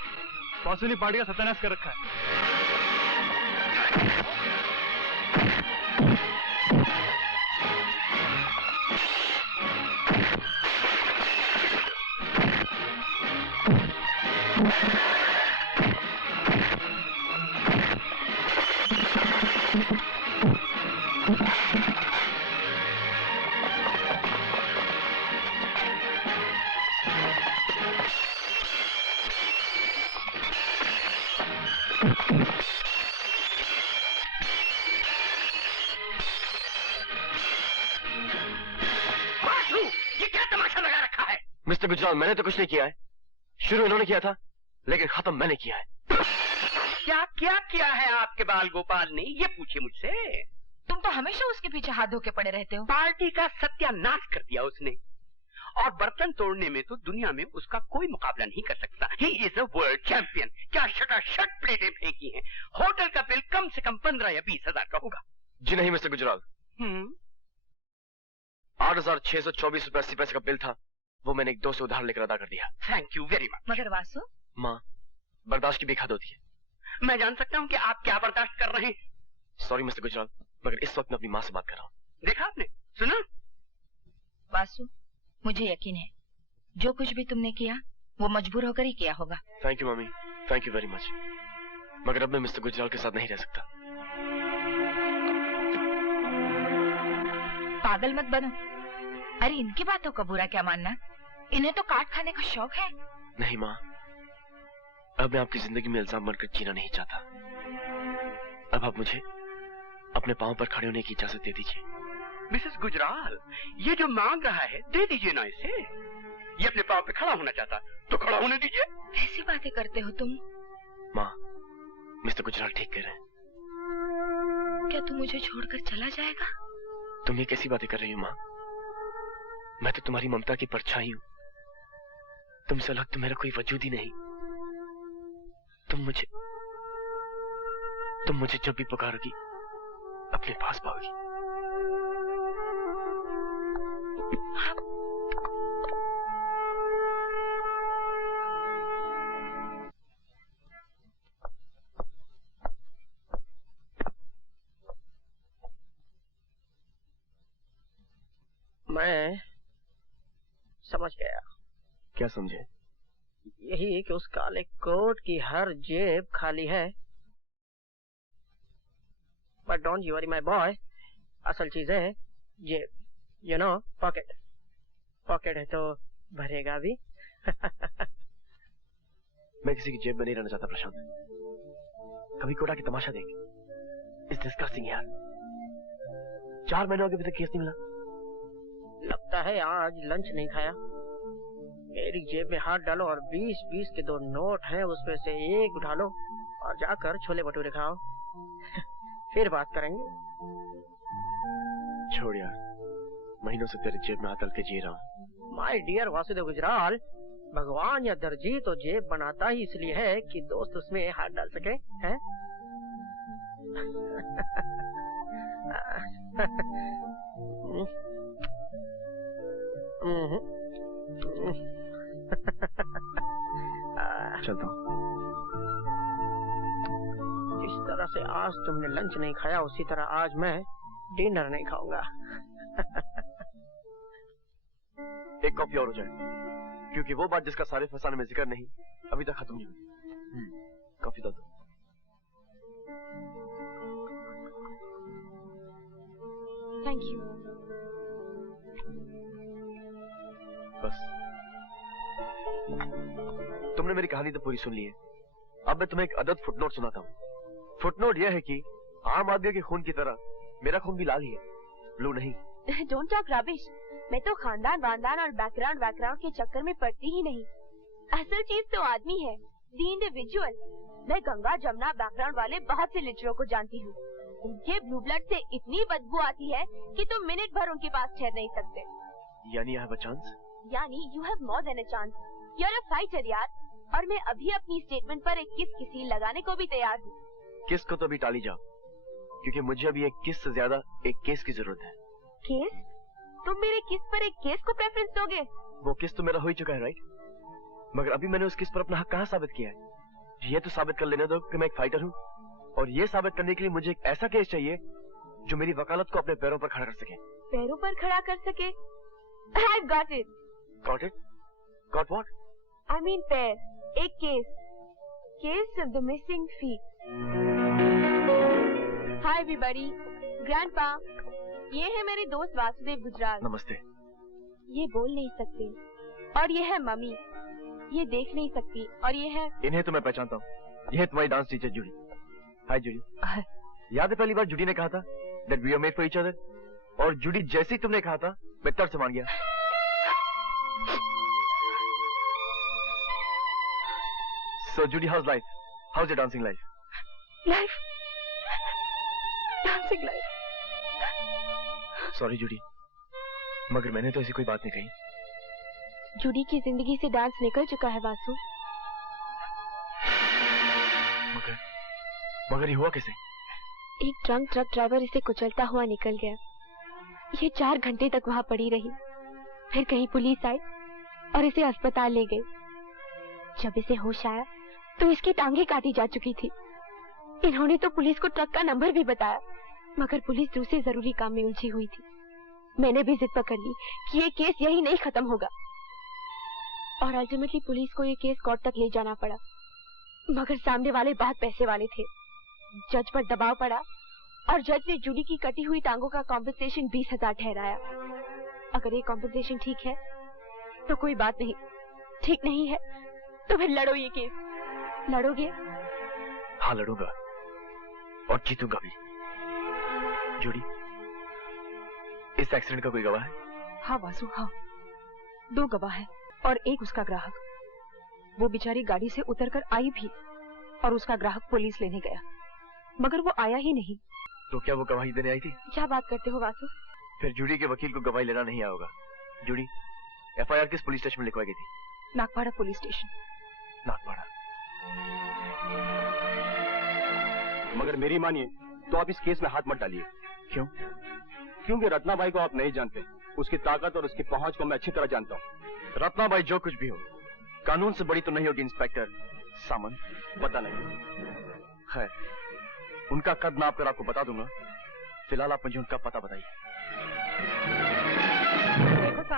वासु ने पार्टी का सत्यानाश कर रखा है। मिस्टर गुजराल, मैंने तो कुछ नहीं किया है। शुरू इन्होंने किया था, लेकिन खत्म मैंने किया है। क्या क्या किया है आपके बाल गोपाल ने, ये पूछिए मुझसे। तुम तो हमेशा उसके पीछे हाथ धो के पड़े रहते हो। पार्टी का सत्यानाश कर दिया उसने, और बर्तन तोड़ने में तो दुनिया में उसका कोई मुकाबला नहीं कर सकता। ही इज अ वर्ल्ड चैंपियन। क्या शटाशट प्लेटें फेंकी हैं। होटल का बिल कम से कम 15 या 20 हजार का होगा। जी नहीं मिस्टर गुजराल, 8,624 रुपए 80 पैसे का बिल था, वो मैंने एक दोस्त से उधार लेकर अदा कर दिया। Thank you very much. मगर वासु? माँ, बर्दाश्त की भी हद होती है। मैं जान सकता हूँ कि आप क्या बर्दाश्त कर रहे हैं? सॉरी मिस्टर गुजराल, मगर इस वक्त मैं अपनी माँ से बात कर रहा हूँ। देखा आपने, सुना? वासु, मुझे यकीन है जो कुछ भी तुमने किया वो मजबूर होकर ही किया होगा। Thank you mummy, thank you very much. मगर अब मैं मिस्टर गुजराल के साथ नहीं रह सकता। पागल मत बनो। अरे इनकी बातों का बुरा क्या मानना, इन्हें तो काट खाने का शौक है। नहीं माँ, अब मैं आपकी जिंदगी में इल्जाम बनकर जीना नहीं चाहता। अब आप मुझे अपने पांव पर खड़े होने की इजाजत दे दीजिए। मिसेस गुजराल, ये जो मांग रहा है दे दीजिए ना इसे। ये अपने पांव पे खड़ा होना चाहता तो खड़ा होने दीजिए। ऐसी बातें करते हो तुम? माँ, मिस्टर गुजराल ठीक कह रहे हैं। क्या तू मुझे छोड़कर चला जाएगा? तुम ये कैसी बातें कर रही हो माँ? मैं तो तुम्हारी ममता की परछाई हूँ। तुमसे अलग तो मेरा कोई वजूद ही नहीं। तुम मुझे जब भी पुकारोगी अपने पास पाओगी। मैं समझ गया। क्या समझे? यही कि उस काले कोट की हर जेब खाली है। But don't you worry my boy, असल चीज है जेब, यू नो, पॉकेट। पॉकेट है तो भरेगा भी। मैं किसी की जेब में नहीं रहना चाहता प्रशांत। कभी कोटा की तमाशा देख। इस डिस्कस्टिंग यार। 4 महीनों के अभी तक केस नहीं मिला। लगता है आज लंच नहीं खाया। मेरी जेब में हाथ डालो और 20-20 के 2 नोट हैं, उसमें से एक उठा लो और जाकर छोले भटूरे खाओ। फिर बात करेंगे। छोड़ यार, महीनों से तेरी जेब में हाथ डाल के जी रहा हूँ। माय डियर वासुदेव गुजराल, भगवान या दर्जी तो जेब बनाता ही इसलिए है कि दोस्त उसमें हाथ डाल सके, हैं? चलता हूँ। जिस तरह से आज तुमने लंच नहीं खाया, उसी तरह आज मैं डिनर नहीं खाऊंगा। एक कॉफी और हो जाए, क्योंकि वो बात जिसका सारे फसाने में जिक्र नहीं अभी तक खत्म नहीं हुई। कॉफी दो। Thank you. बस तुमने मेरी कहानी तो पूरी सुन ली है। अब मैं तुम्हें एक अदद फुटनोट सुनाता हूँ। फुटनोट यह है कि आम आदमी के खून की तरह मेरा खून भी लाल ही है, ब्लू नहीं। Don't talk rubbish. मैं तो खानदान वानदान और बैकग्राउंड के चक्कर में पड़ती ही नहीं। असल चीज तो आदमी है, द इंडिविजुअल। मैं गंगा जमुना बैकग्राउंड वाले बहुत से लिटरों को जानती हूँ। उनके ब्लू ब्लड से इतनी बदबू आती है कि तुम मिनट भर उनके पास ठहर नहीं सकते। यानी आई हैव अ चांस? यानी you have more than a chance. You are a fighter यार। और मैं अभी अपनी स्टेटमेंट पर एक किस किसी लगाने को भी तैयार हूँ। किस को तो अभी टाली जाओ, क्योंकि मुझे अभी एक किस से ज्यादा एक केस की जरूरत है। केस? तुम मेरे किस पर एक केस को प्रेफरेंस दोगे? वो किस तो मेरा हो ही चुका है, राइट? मगर अभी मैंने उस किस पर अपना हक कहाँ साबित किया है? ये तो साबित कर लेने दो कि मैं एक फाइटर हूँ, और ये साबित करने के लिए मुझे एक ऐसा केस चाहिए जो मेरी वकालत को अपने पैरों पर खड़ा कर सके। पैरों पर खड़ा कर सके? I got it. Got it? Got what? I mean पैर। एक case. Case of the missing feet. Hi everybody. Grandpa. ये है मेरे दोस्त वासुदेव गुजराल। नमस्ते। ये बोल नहीं सकते, और ये है मम्मी। ये देख नहीं सकती, और ये है। इन्हें तो मैं पहचानता हूँ। ये है तुम्हारी डांस टीचर जूडी। हाय जूडी। याद है पहली बार जूडी ने कहा था that we are made for each other? और जूडी जैसे ही तुमने कहा था मैं तड़ से मान गया। So Judy, how's life? How's your dancing life? Life? Dancing life? Sorry Judy, मगर मैंने तो ऐसी कोई बात नहीं कही। जूडी की जिंदगी से डांस निकल चुका है वासु। मगर ये हुआ कैसे? एक ड्रंक ट्रक ड्राइवर इसे कुचलता हुआ निकल गया। ये 4 घंटे तक वहाँ पड़ी रही। फिर कहीं पुलिस आई और इसे अस्पताल ले गई। जब इसे होश आया तो इसकी टांगे काटी जा चुकी थी। इन्होंने तो पुलिस को ट्रक का नंबर भी बताया, मगर पुलिस दूसरे जरूरी काम में उलझी हुई थी। मैंने भी जिद पकड़ ली कि ये केस यही नहीं खत्म होगा, और अल्टीमेटली पुलिस को ये केस कोर्ट तक ले जाना पड़ा। मगर सामने वाले बहुत पैसे वाले थे। जज पर दबाव पड़ा और जज ने जूडी की कटी हुई टांगों का कॉम्पेंसेशन 20,000 ठहराया। अगर ये कॉम्पेंसेशन ठीक है तो कोई बात नहीं, ठीक नहीं है तो फिर लड़ो ये केस। लड़ोगे? हाँ लड़ूंगा, और जीतूंगा भी। जूडी, इस एक्सीडेंट का कोई गवाह है? हाँ वासु, हाँ। 2 गवाह है और एक उसका ग्राहक। वो बेचारी गाड़ी से उतरकर आई भी, और उसका ग्राहक पुलिस लेने गया, मगर वो आया ही नहीं। तो क्या वो गवाही देने आई थी? क्या बात करते हो वासु? फिर जूडी के वकील को गवाही लेना नहीं आया होगा। जूडी, एफआईआर किस पुलिस स्टेशन में लिखवाई गई थी? Nagpada police station. नागपाड़ा। मगर मेरी मानिए तो आप इस केस में हाथ मत डालिए। क्यों? क्योंकि रत्नाबाई को आप नहीं जानते। उसकी ताकत और उसकी पहुंच को मैं अच्छी तरह जानता हूँ। रत्नाबाई जो कुछ भी हो, कानून से बड़ी तो नहीं होती इंस्पेक्टर सामंत। पता नहीं। खैर, उनका कद नाप कर आपको बता दूंगा। फिलहाल आप मुझे उनका पता बताइए।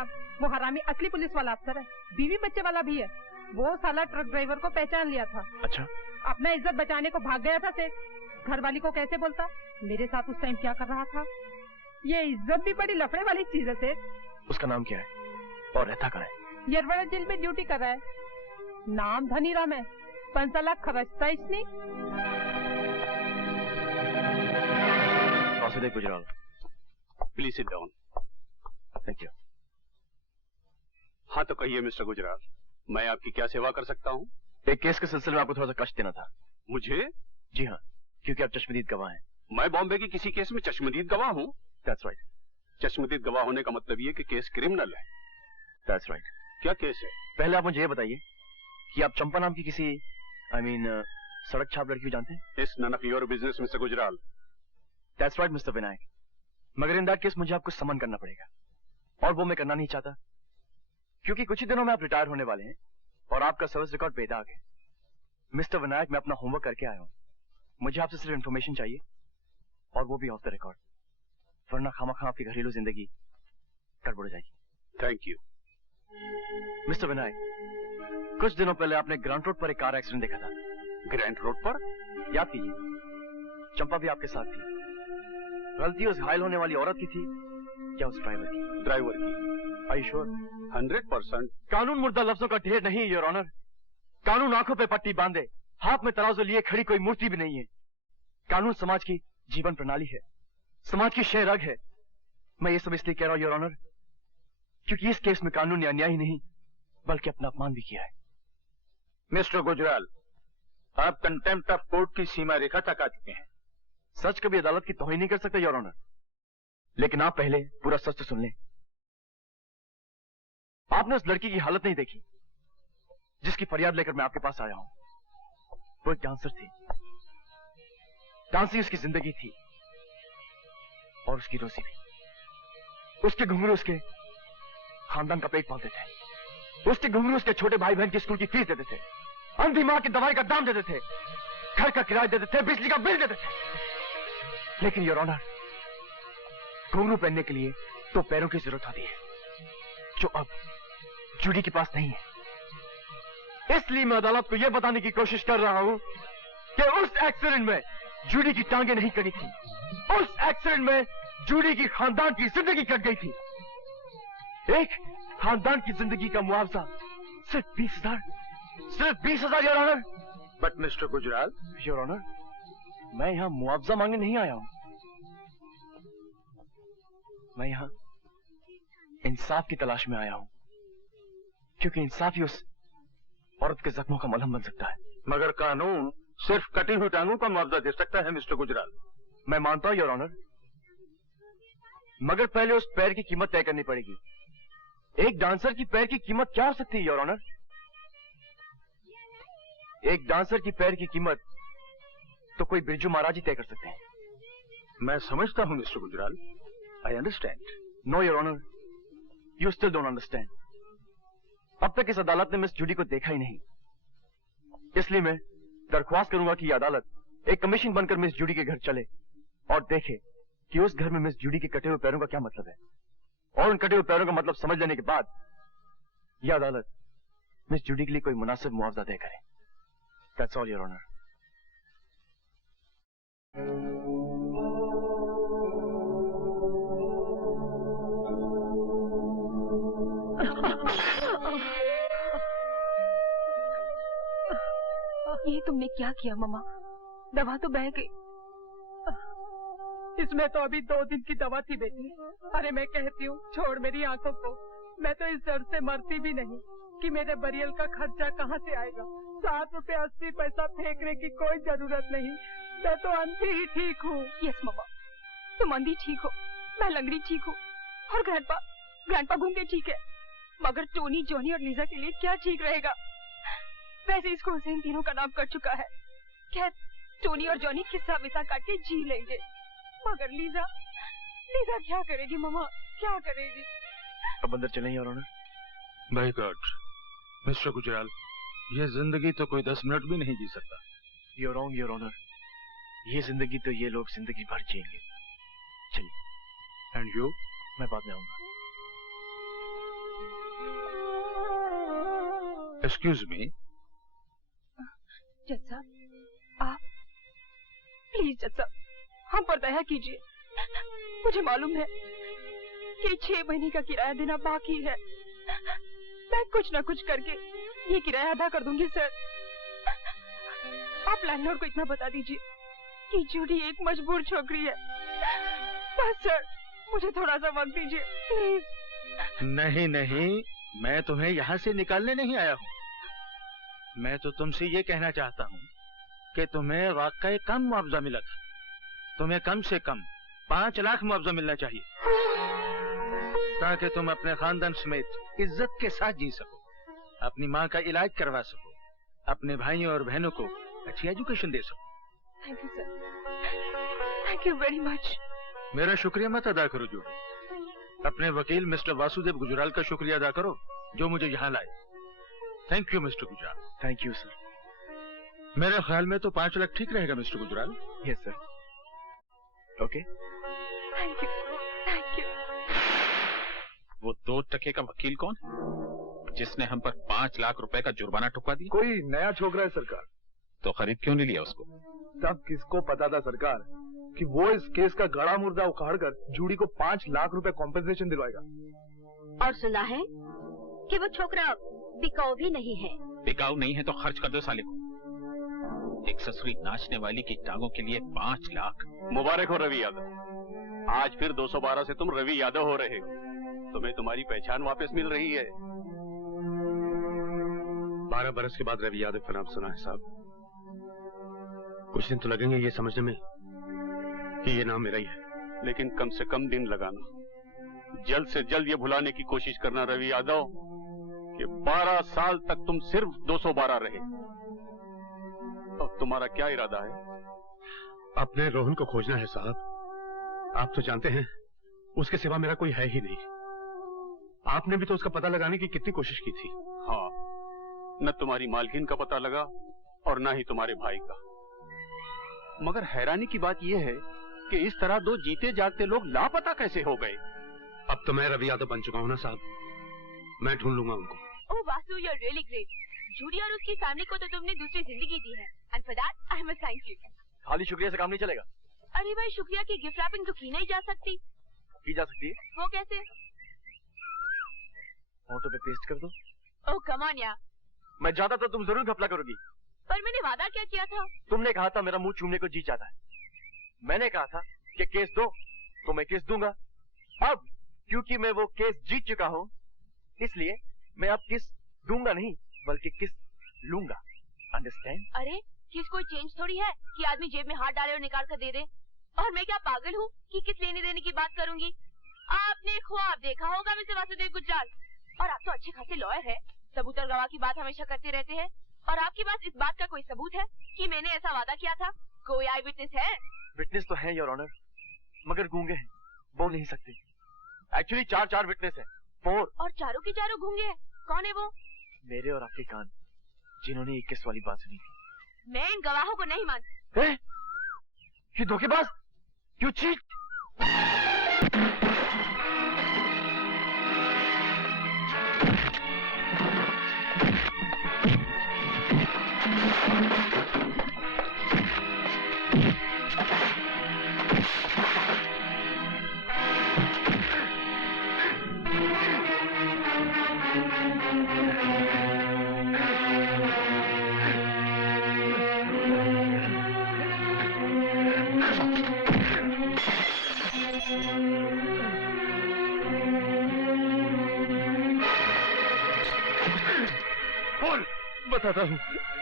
साहब, वो हरामी असली पुलिस वाला अफसर है, बीवी बच्चे वाला भी है। वो साला ट्रक ड्राइवर को पहचान लिया था। अच्छा। अपना इज्जत बचाने को भाग गया था सेठ। घरवाली को कैसे बोलता मेरे साथ उस टाइम क्या कर रहा था। ये इज्जत भी बड़ी लफड़े वाली चीज है सेठ। उसका नाम क्या है और रहता कहाँ है? येरवड़ा जेल में ड्यूटी कर रहा है। नाम धनीराम है। 5 लाख खर्चता इसने। Vasudev Gujral, please sit down. Thank you. हाँ तो कहिए मिस्टर गुजराल, मैं आपकी क्या सेवा कर सकता हूँ? एक केस के सिलसिले में आपको थोड़ा सा कष्ट देना था। मुझे? जी हाँ, क्योंकि आप चश्मदीद गवाह हैं। मैं बॉम्बे के किसी केस में चश्मदीद गवाह हूँ? That's right. चश्मदीद गवाह होने का मतलब ये कि केस क्रिमिनल है। That's right. क्या केस है? पहले आप मुझे ये बताइए कि आप चंपा नाम की किसी सड़क छाप लड़की को जानते हैं? It's none of your business, mister Gujral. That's right, mister Vinayak. मगर इन दैट केस मुझे आपको समन करना पड़ेगा, और वो मैं करना नहीं चाहता, क्योंकि कुछ ही दिनों में आप रिटायर होने वाले हैं और आपका सर्विस रिकॉर्ड बेदाग है। मिस्टर विनायक, मैं अपना होमवर्क करके आया हूँ। मुझे आपसे सिर्फ इन्फॉर्मेशन चाहिए, और वो भी ऑफ द रिकॉर्ड, वरना खामखा आपकी घरेलू जिंदगी गड़बड़ जाएगी। Thank you. मिस्टर विनायक, कुछ दिनों पहले आपने ग्रांट रोड पर एक कार एक्सीडेंट देखा था। ग्रांट रोड पर? याद कीजिए, चंपा भी आपके साथ थी। गलती उस घायल होने वाली औरत की थी या उस ड्राइवर की? ड्राइवर की। Are you sure? 100%। कानून मुर्दा लफ्जों का ढेर नहीं है योर ऑनर। कानून आंखों पे पट्टी बांधे, हाथ में तराजू लिए खड़ी कोई मूर्ति भी नहीं है। कानून समाज की जीवन प्रणाली है, समाज की शह रग है। मैं ये सब इसलिए कह रहा हूं योर ऑनर, क्योंकि इस केस में कानून ने अन्याय ही नहीं बल्कि अपना अपमान भी किया है। मिस्टर गुजराल, आप कंटेम्प्ट ऑफ कोर्ट की सीमा रेखा तक आ चुके हैं। सच कभी अदालत की तौहीन नहीं कर सकते योर ऑनर, लेकिन आप पहले पूरा सच तो सुन लें। आपने उस लड़की की हालत नहीं देखी जिसकी फरियाद लेकर मैं आपके पास आया हूं। वो एक डांसर थी, डांस ही उसकी जिंदगी थी और उसकी रोजी भी। उसके घुंघरू उसके खानदान का पेट पालते थे। उसके घुंघरू उसके छोटे भाई बहन की स्कूल की फीस देते थे, अंधी मां की दवाई का दाम देते थे, घर का किराया देते थे, बिजली का बिल देते थे। लेकिन योर ऑनर, घुंघरू पहनने के लिए तो पैरों की जरूरत होती है, जो अब जूडी के पास नहीं है। इसलिए मैं अदालत को यह बताने की कोशिश कर रहा हूं कि उस एक्सीडेंट में जूडी की टांगें नहीं कटी थी। उस एक्सीडेंट में जूडी की खानदान की जिंदगी कट गई थी। एक खानदान की जिंदगी का मुआवजा सिर्फ 20,000, सिर्फ 20,000 your honour. But mister Gujral. Your honour, मैं यहां मुआवजा मांगने नहीं आया हूं। मैं यहां इंसाफ की तलाश में आया हूं, क्योंकि इंसाफ ही उस औरत के जख्मों का मलहम बन सकता है। मगर कानून सिर्फ कटी हुई टांगों का मुआवजा दे सकता है मिस्टर गुजराल। मैं मानता हूं योर ऑनर, मगर पहले उस पैर की कीमत तय करनी पड़ेगी। एक डांसर की पैर की कीमत क्या हो सकती है योर ऑनर? एक डांसर की पैर की कीमत तो कोई बिरजू महाराज ही तय कर सकते हैं। मैं समझता हूं mister Gujral, I understand. No your honour, you still don't understand. अब तक इस अदालत ने मिस जूडी को देखा ही नहीं, इसलिए मैं दरख्वास्त करूंगा कि यह अदालत एक कमीशन बनकर मिस जूडी के घर चले और देखे कि उस घर में मिस जूडी के कटे हुए पैरों का क्या मतलब है, और उन कटे हुए पैरों का मतलब समझ लेने के बाद यह अदालत मिस जूडी के लिए कोई मुनासिब मुआवजा तय करे। That's all, Your Honor. ये तुमने क्या किया मम्मा? दवा तो बह गई। इसमें तो अभी 2 दिन की दवा थी बेटी। अरे मैं कहती हूँ छोड़ मेरी आंखों को, मैं तो इस डर से मरती भी नहीं कि मेरे बरियल का खर्चा कहाँ से आएगा। 7 रुपए 80 पैसा फेंकने की कोई जरूरत नहीं, मैं तो अंधी ही ठीक हूँ। यस मम्मा, तुम अंधी ठीक हो, मैं लंगड़ी ठीक हूँ, और ग्रैंडपा गूंगे ठीक है, मगर टोनी, जॉनी और लीजा के लिए क्या ठीक रहेगा? वैसे इसको हुसैन तीनों का नाम कर चुका है। खैर, टोनी और जॉनी किस्सा विसा काट के जी लेंगे, मगर लीजा क्या करेगी मम्मा, क्या करेगी? अब अंदर चलें your honour. By God mister Gujral, ये जिंदगी तो कोई 10 मिनट भी नहीं जी सकता। You're wrong, योर ऑनर, ये जिंदगी तो ये लोग जिंदगी भर जिएंगे। चलिए। And you? मैं बाद में आऊंगा। Excuse me. जज साहब, आप प्लीज जज साहब, हम पर दया कीजिए। मुझे मालूम है कि 6 महीने का किराया देना बाकी है। मैं कुछ न कुछ करके ये किराया अदा कर दूंगी सर। आप लैंडलॉर्ड को इतना बता दीजिए कि जूडी एक मजबूर छोकरी है। बस सर, मुझे थोड़ा सा वक्त दीजिए प्लीज। नहीं नहीं, मैं तुम्हें यहाँ से निकालने नहीं आया हूँ। मैं तो तुमसे ये कहना चाहता हूँ कि तुम्हें वाकई कम मुआवजा मिला था। तुम्हें कम से कम 5 लाख मुआवजा मिलना चाहिए, ताकि तुम अपने खानदान समेत इज्जत के साथ जी सको, अपनी माँ का इलाज करवा सको, अपने भाइयों और बहनों को अच्छी एजुकेशन दे सको। Thank you sir, thank you very much. मेरा शुक्रिया मत अदा करो जूडी, अपने वकील मिस्टर वासुदेव गुजराल का शुक्रिया अदा करो जो मुझे यहाँ लाए। Thank you mister Gujral. Thank you sir. मेरे ख्याल में तो 5 लाख ठीक रहेगा mister Gujral. Yes sir. Okay. Thank you, thank you. वो 2 टके का वकील कौन, जिसने हम पर 5 लाख रुपए का जुर्माना ठुकवा दिया? कोई नया छोकरा है सरकार। तो खरीद क्यों नहीं लिया उसको? तब किसको पता था सरकार कि वो इस केस का गड़ा मुर्दा उखाड़ कर जूडी को 5 लाख रुपए कॉम्पेंसेशन दिलवाएगा। और सुना है कि वो छोकरा बिकाऊ भी नहीं है। बिकाऊ नहीं है तो खर्च कर दो साले को। एक ससुरी नाचने वाली की टांगों के लिए 5 लाख। मुबारक हो रवि यादव, आज फिर 212 से तुम रवि यादव हो रहे हो। तुम्हें तुम्हारी पहचान वापस मिल रही है। 12 बरस के बाद रवि यादव का नाम सुना है साहब। कुछ दिन तो लगेंगे ये समझने में कि ये नाम मेरा ही है, लेकिन कम से कम दिन लगाना। जल्द से जल्द ये भुलाने की कोशिश करना रवि यादव कि 12 साल तक तुम सिर्फ 212 रहे। अब तुम्हारा क्या इरादा है? अपने रोहन को खोजना है साहब। आप तो जानते हैं उसके सिवा मेरा कोई है ही नहीं। आपने भी तो उसका पता लगाने की कितनी कोशिश की थी। हाँ, न तुम्हारी मालकिन का पता लगा और न ही तुम्हारे भाई का। मगर हैरानी की बात यह है कि इस तरह 2 जीते जागते लोग लापता कैसे हो गए? अब तो मैं रवि यादव बन चुका हूँ ना साहब, मैं ढूंढ लूंगा उनको। Oh Vasu, you are really great. Judy और उसकी फैमिली को तो तुमने दूसरी जिंदगी दी है, and for that I must thank you. खाली शुक्रिया से काम नहीं चलेगा। अरे भाई, शुक्रिया की गिफ्ट रैपिंग तो की नहीं जा सकती। की जा सकती है। वो कैसे? फोटो पे पेस्ट कर दो। ओह कम ऑन यार। मैं जाता तो तुम जरूर घपला करोगी। पर मैंने वादा क्या किया था? तुमने कहा था मेरा मुंह चूमने को जी चाहता है। मैंने कहा था कि केस दो तो मैं केस दूंगा। अब क्योंकि मैं वो केस जीत चुका हूँ, इसलिए मैं अब किस दूंगा नहीं बल्कि किस लूंगा। अंडरस्टैंड? अरे किस कोई चेंज थोड़ी है कि आदमी जेब में हाथ डाले और निकाल कर दे दे। और मैं क्या पागल हूँ कि किस लेने देने की बात करूंगी? आपने ख्वाब देखा होगा मिस्टर वासुदेव गुजराल, और आप तो अच्छे खासे लॉयर है, सबूत और गवाह की बात हमेशा करते रहते हैं। और आपके पास इस बात का कोई सबूत है कि मैंने ऐसा वादा किया था? कोई आई विटनेस है? विटनेस तो है योर ऑनर, मगर गूंगे हैं, बोल नहीं सकते। एक्चुअली 4 विटनेस है, 4। और चारों के चारों गूंगे हैं। कौन है वो? मेरे और आपके कान, जिन्होंने 21 वाली बात सुनी थी। मैं इन गवाहों को नहीं मानती। ये धोखेबाज, यू चीट।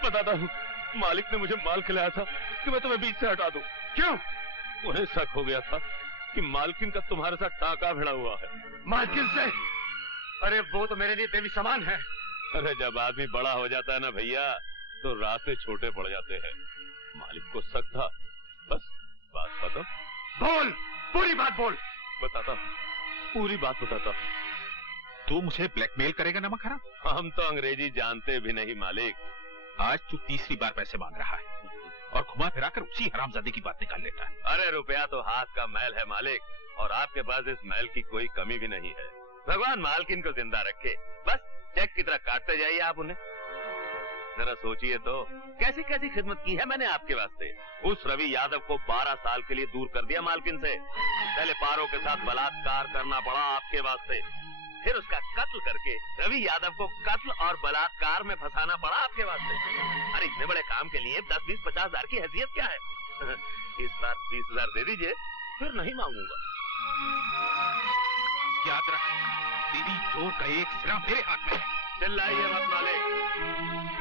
बताता हूँ, मालिक ने मुझे माल खिलाया था कि मैं तुम्हें बीच से हटा दूं। क्यों? उन्हें शक हो गया था कि मालकिन का तुम्हारे साथ टाका भिड़ा हुआ है। मालकिन से? अरे वो तो मेरे लिए देवी समान है। अरे जब आदमी बड़ा हो जाता है ना भैया, तो रास्ते छोटे पड़ जाते हैं। मालिक को शक था, बस बात खत्म। बोल, पूरी बात बोल। बताता, पूरी बात बताता। तू मुझे ब्लैकमेल करेगा नमक हराम? हम तो अंग्रेजी जानते भी नहीं मालिक। आज तू तीसरी बार पैसे मांग रहा है और घुमा फिरा कर उसी हरामजादे की बात निकाल लेता है। अरे रुपया तो हाथ का मैल है मालिक, और आपके पास इस मैल की कोई कमी भी नहीं है। भगवान मालकिन को जिंदा रखे, बस चेक की तरह काटते जाइए आप उन्हें। जरा सोचिए तो, कैसी कैसी खिदमत की है मैंने आपके वास्ते। उस रवि यादव को 12 साल के लिए दूर कर दिया मालकिन से। पहले पारो के साथ बलात्कार करना पड़ा आपके वास्ते, फिर उसका कत्ल करके रवि यादव को कत्ल और बलात्कार में फंसाना पड़ा आपके वास्ते। अरे इतने बड़े काम के लिए 10, 20, 50 हजार की हैसियत क्या है? इस बार 20,000 दे दीजिए, फिर नहीं मांगूंगा। याद रख, दीदी चोर का एक सिरा मेरे हाथ में है। चिल्लाइए मत मालिक,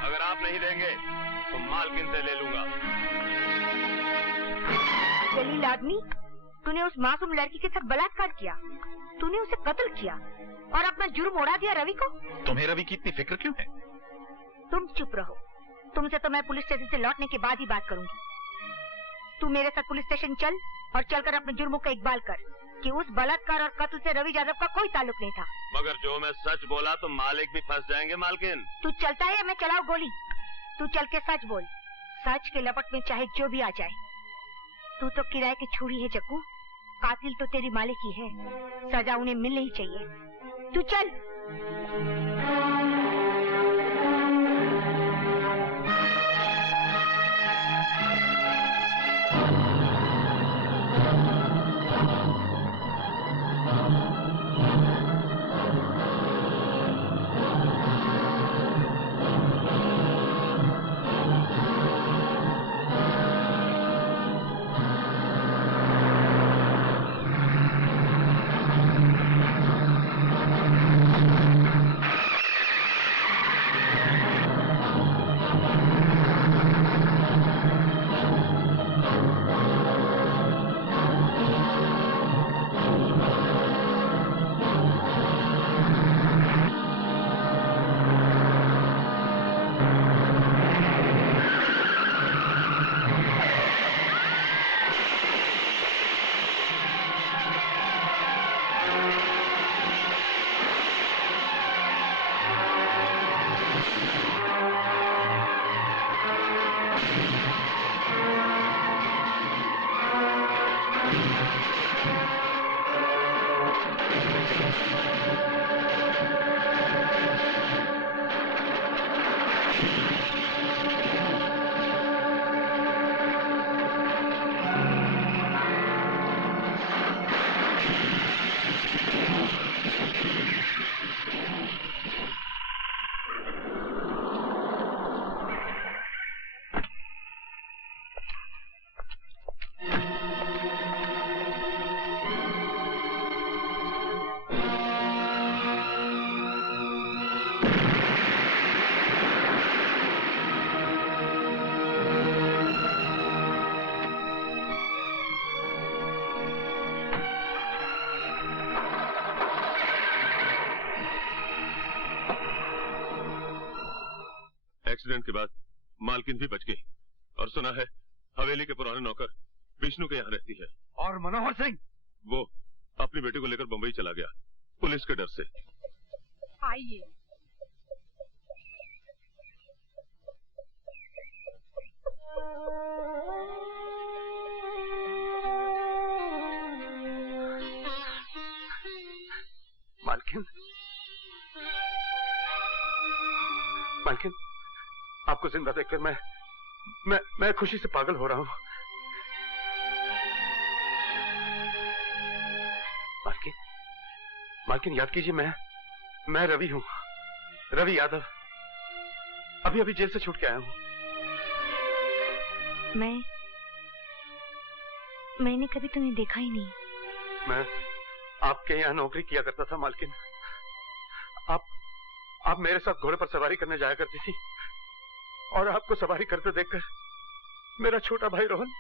अगर आप नहीं देंगे तो मालकिन से ले लूंगा। जलील आदमी, तूने उस मासूम लड़की के साथ बलात्कार किया, तूने उसे कत्ल किया और अपना जुर्म उड़ा दिया रवि को। तुम्हें रवि की इतनी फिक्र क्यों है? तुम चुप रहो, तुमसे तो मैं पुलिस स्टेशन से लौटने के बाद ही बात करूंगी। तू मेरे साथ पुलिस स्टेशन चल और चलकर अपने जुर्मों का इकबाल कर कि उस बलात्कार और कत्ल से रवि यादव का कोई ताल्लुक नहीं था। मगर जो मैं सच बोला तो मालिक भी फंस जाएंगे मालकिन। तू चलता है या मैं चलाऊं गोली? तू चल के सच बोल, सच के लपट में चाहे जो भी आ जाए। तू तो किराए की छुरी है जग्गू, कातिल तो तेरी मालिक ही है, सजा उन्हें मिलनी ही चाहिए। तू चल। एक्सीडेंट के बाद मालकिन भी बच गई और सुना है हवेली के पुराने नौकर विष्णु के यहाँ रहती है। और मनोहर सिंह? वो अपनी बेटी को लेकर बंबई चला गया पुलिस के डर से। आइए। मालकिन, मालकिन, आपको जिंदा देखकर मैं खुशी से पागल हो रहा हूं। मालकिन, मालकिन याद कीजिए, मैं रवि हूं, रवि यादव। अभी जेल से छूट के आया हूं। मैंने कभी तुम्हें देखा ही नहीं। मैं आपके यहाँ नौकरी किया करता था मालकिन। आप मेरे साथ घोड़े पर सवारी करने जाया करती थी और आपको सवारी करते देखकर मेरा छोटा भाई रोहन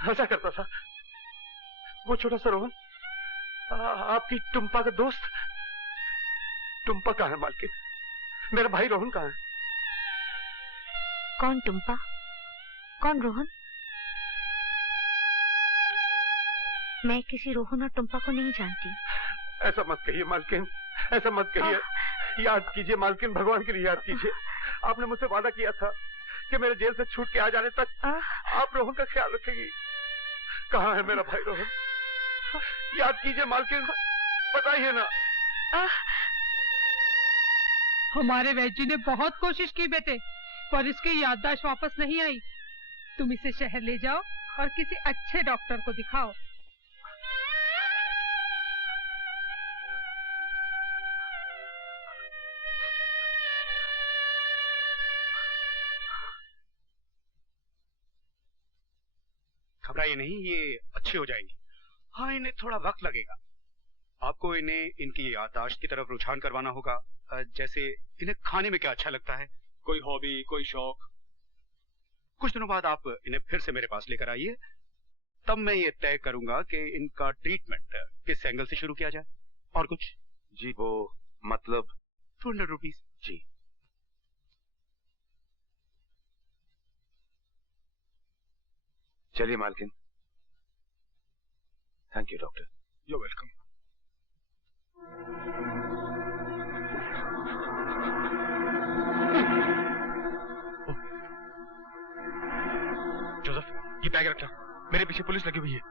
हंसा करता था। वो छोटा सा रोहन आपकी टुम्पा का दोस्त। टुम्पा कहाँ है मालकिन? मेरा भाई रोहन कहाँ है? कौन टुम्पा? कौन रोहन? मैं किसी रोहन और टुम्पा को नहीं जानती। ऐसा मत कहिए मालकिन, ऐसा मत कहिए। याद कीजिए मालकिन, भगवान के लिए याद कीजिए। आपने मुझसे वादा किया था कि मेरे जेल से छूट के आ जाने तक आप रोहन का ख्याल रखेंगी। कहाँ है मेरा भाई रोहन? याद कीजिए मालकिन, बताइए ना। हमारे वैजी ने बहुत कोशिश की बेटे, पर इसकी याददाश्त वापस नहीं आई। तुम इसे शहर ले जाओ और किसी अच्छे डॉक्टर को दिखाओ। घबराइए नहीं, ये अच्छे हो जाएंगी। हाँ, इन्हें थोड़ा वक्त लगेगा। आपको इन्हें इनकी याददाश्त की तरफ रुझान करवाना होगा। जैसे इन्हें खाने में क्या अच्छा लगता है, कोई हॉबी, कोई शौक। कुछ दिनों बाद आप इन्हें फिर से मेरे पास लेकर आइए, तब मैं ये तय करूंगा कि इनका ट्रीटमेंट किस एंगल से शुरू किया जाए। और कुछ? जी वो मतलब 200 रुपीज। जी। चलिए मालकिन। Thank you doctor. You welcome. Joseph, ये बैग रखना, मेरे पीछे पुलिस लगी हुई है।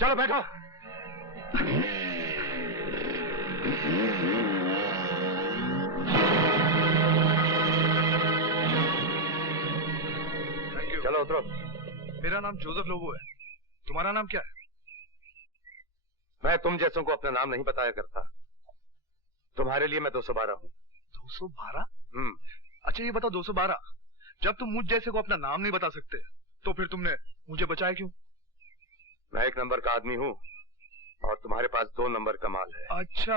चलो बैठो। चलो उतरो। मेरा नाम जोसेफ लोबो है। तुम्हारा नाम क्या है? मैं तुम जैसों को अपना नाम नहीं बताया करता। तुम्हारे लिए मैं 212 हूँ। 212? अच्छा ये बताओ 212, जब तुम मुझ जैसे को अपना नाम नहीं बता सकते तो फिर तुमने मुझे बचाया क्यों? मैं 1 नंबर का आदमी हूँ और तुम्हारे पास 2 नंबर का माल है। अच्छा,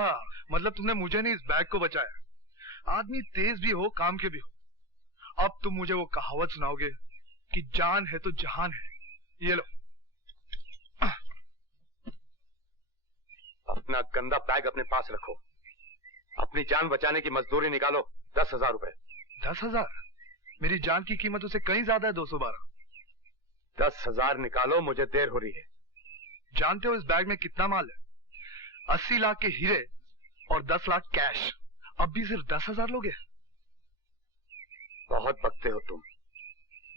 मतलब तुमने मुझे नहीं इस बैग को बचाया। आदमी तेज भी हो, काम के भी हो। अब तुम मुझे वो कहावत सुनाओगे कि जान है तो जहान है। ये लो। अपना गंदा बैग अपने पास रखो। अपनी जान बचाने की मजदूरी निकालो। 10,000 रुपए। 10,000? मेरी जान की कीमत उससे कहीं ज्यादा है 212। 10,000 निकालो, मुझे देर हो रही है। जानते हो इस बैग में कितना माल है? 80 लाख के हीरे और 10 लाख कैश। अब भी सिर्फ 10,000 लोगे? बहुत बकते हो तुम।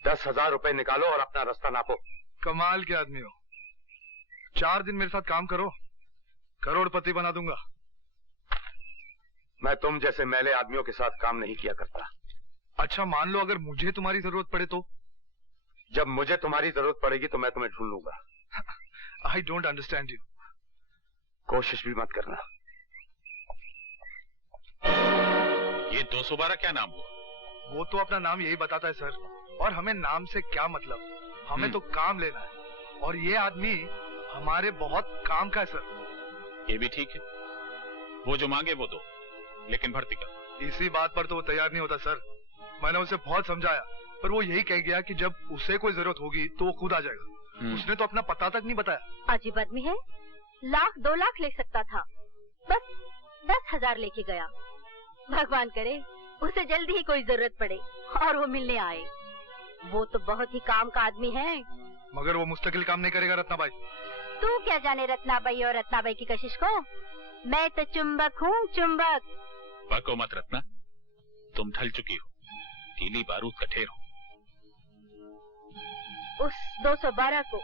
10,000 रुपए निकालो और अपना रास्ता नापो। कमाल के आदमी हो। 4 दिन मेरे साथ काम करो, करोड़पति बना दूंगा। मैं तुम जैसे मैले आदमियों के साथ काम नहीं किया करता। अच्छा मान लो अगर मुझे तुम्हारी जरूरत पड़े तो? जब मुझे तुम्हारी जरूरत पड़ेगी तो मैं तुम्हें ढूंढ लूंगा। I don't understand you. कोशिश भी मत करना। ये 212 क्या नाम हुआ? वो तो अपना नाम यही बताता है सर, और हमें नाम से क्या मतलब। हमें तो काम लेना है और ये आदमी हमारे बहुत काम का है सर। ये भी ठीक है, वो जो मांगे वो दो, लेकिन भर्ती कर। इसी बात पर तो वो तैयार नहीं होता सर। मैंने उसे बहुत समझाया पर वो यही कह गया कि जब उसे कोई जरूरत होगी तो वो खुद आ जाएगा। उसने तो अपना पता तक नहीं बताया। अजीब आदमी है, 1,00,000 2 लाख ले सकता था, बस 10,000 लेके गया। भगवान करे उसे जल्दी ही कोई जरूरत पड़े और वो मिलने आए। वो तो बहुत ही काम का आदमी है। मगर वो मुस्तकिल काम नहीं करेगा रत्नाबाई। तू क्या जाने रत्नाबाई और रत्नाबाई की कशिश को। मैं तो चुंबक हूँ, चुंबक। बको मत रत्ना, तुम ढल चुकी हो, कीली बारूद का ढेर हो। उस 212 को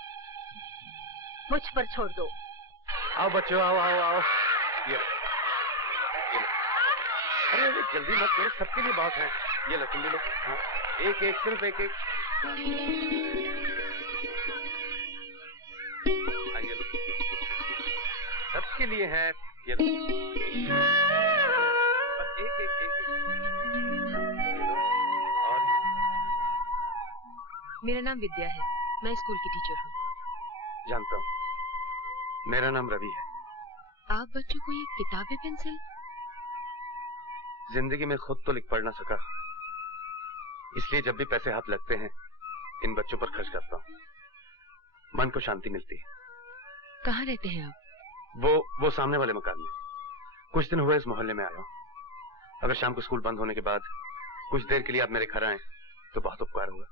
मुझ पर छोड़ दो। आओ बच्चों, आओ आओ आओ। ये अरे अरे जल्दी मत करो, सबके लिए बहुत है। ये लो तुम भी लो। हाँ, एक एक, सिर्फ एक एक। हाँ ये लो, सबके लिए है। ये लो, बस एक एक एक एक। और मेरा नाम विद्या है, मैं स्कूल की टीचर हूँ। जानता हूँ, मेरा नाम रवि है। आप बच्चों को ये किताबें पेंसिल? जिंदगी में खुद तो लिख पढ़ ना सका, इसलिए जब भी पैसे हाथ लगते हैं इन बच्चों पर खर्च करता हूँ। मन को शांति मिलती है। कहाँ रहते हैं आप? वो सामने वाले मकान में। कुछ दिन हुए इस मोहल्ले में आया हूँ। अगर शाम को स्कूल बंद होने के बाद कुछ देर के लिए आप मेरे घर आए तो बहुत उपकार होगा।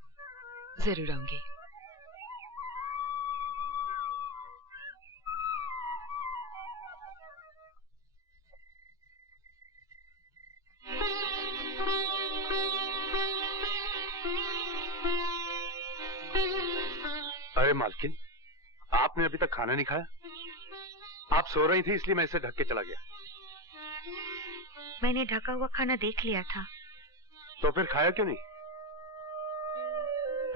जरूर आऊंगी। अरे मालकिन, आपने अभी तक खाना नहीं खाया? आप सो रही थी इसलिए मैं इसे ढक के चला गया। मैंने ढका हुआ खाना देख लिया था। तो फिर खाया क्यों नहीं?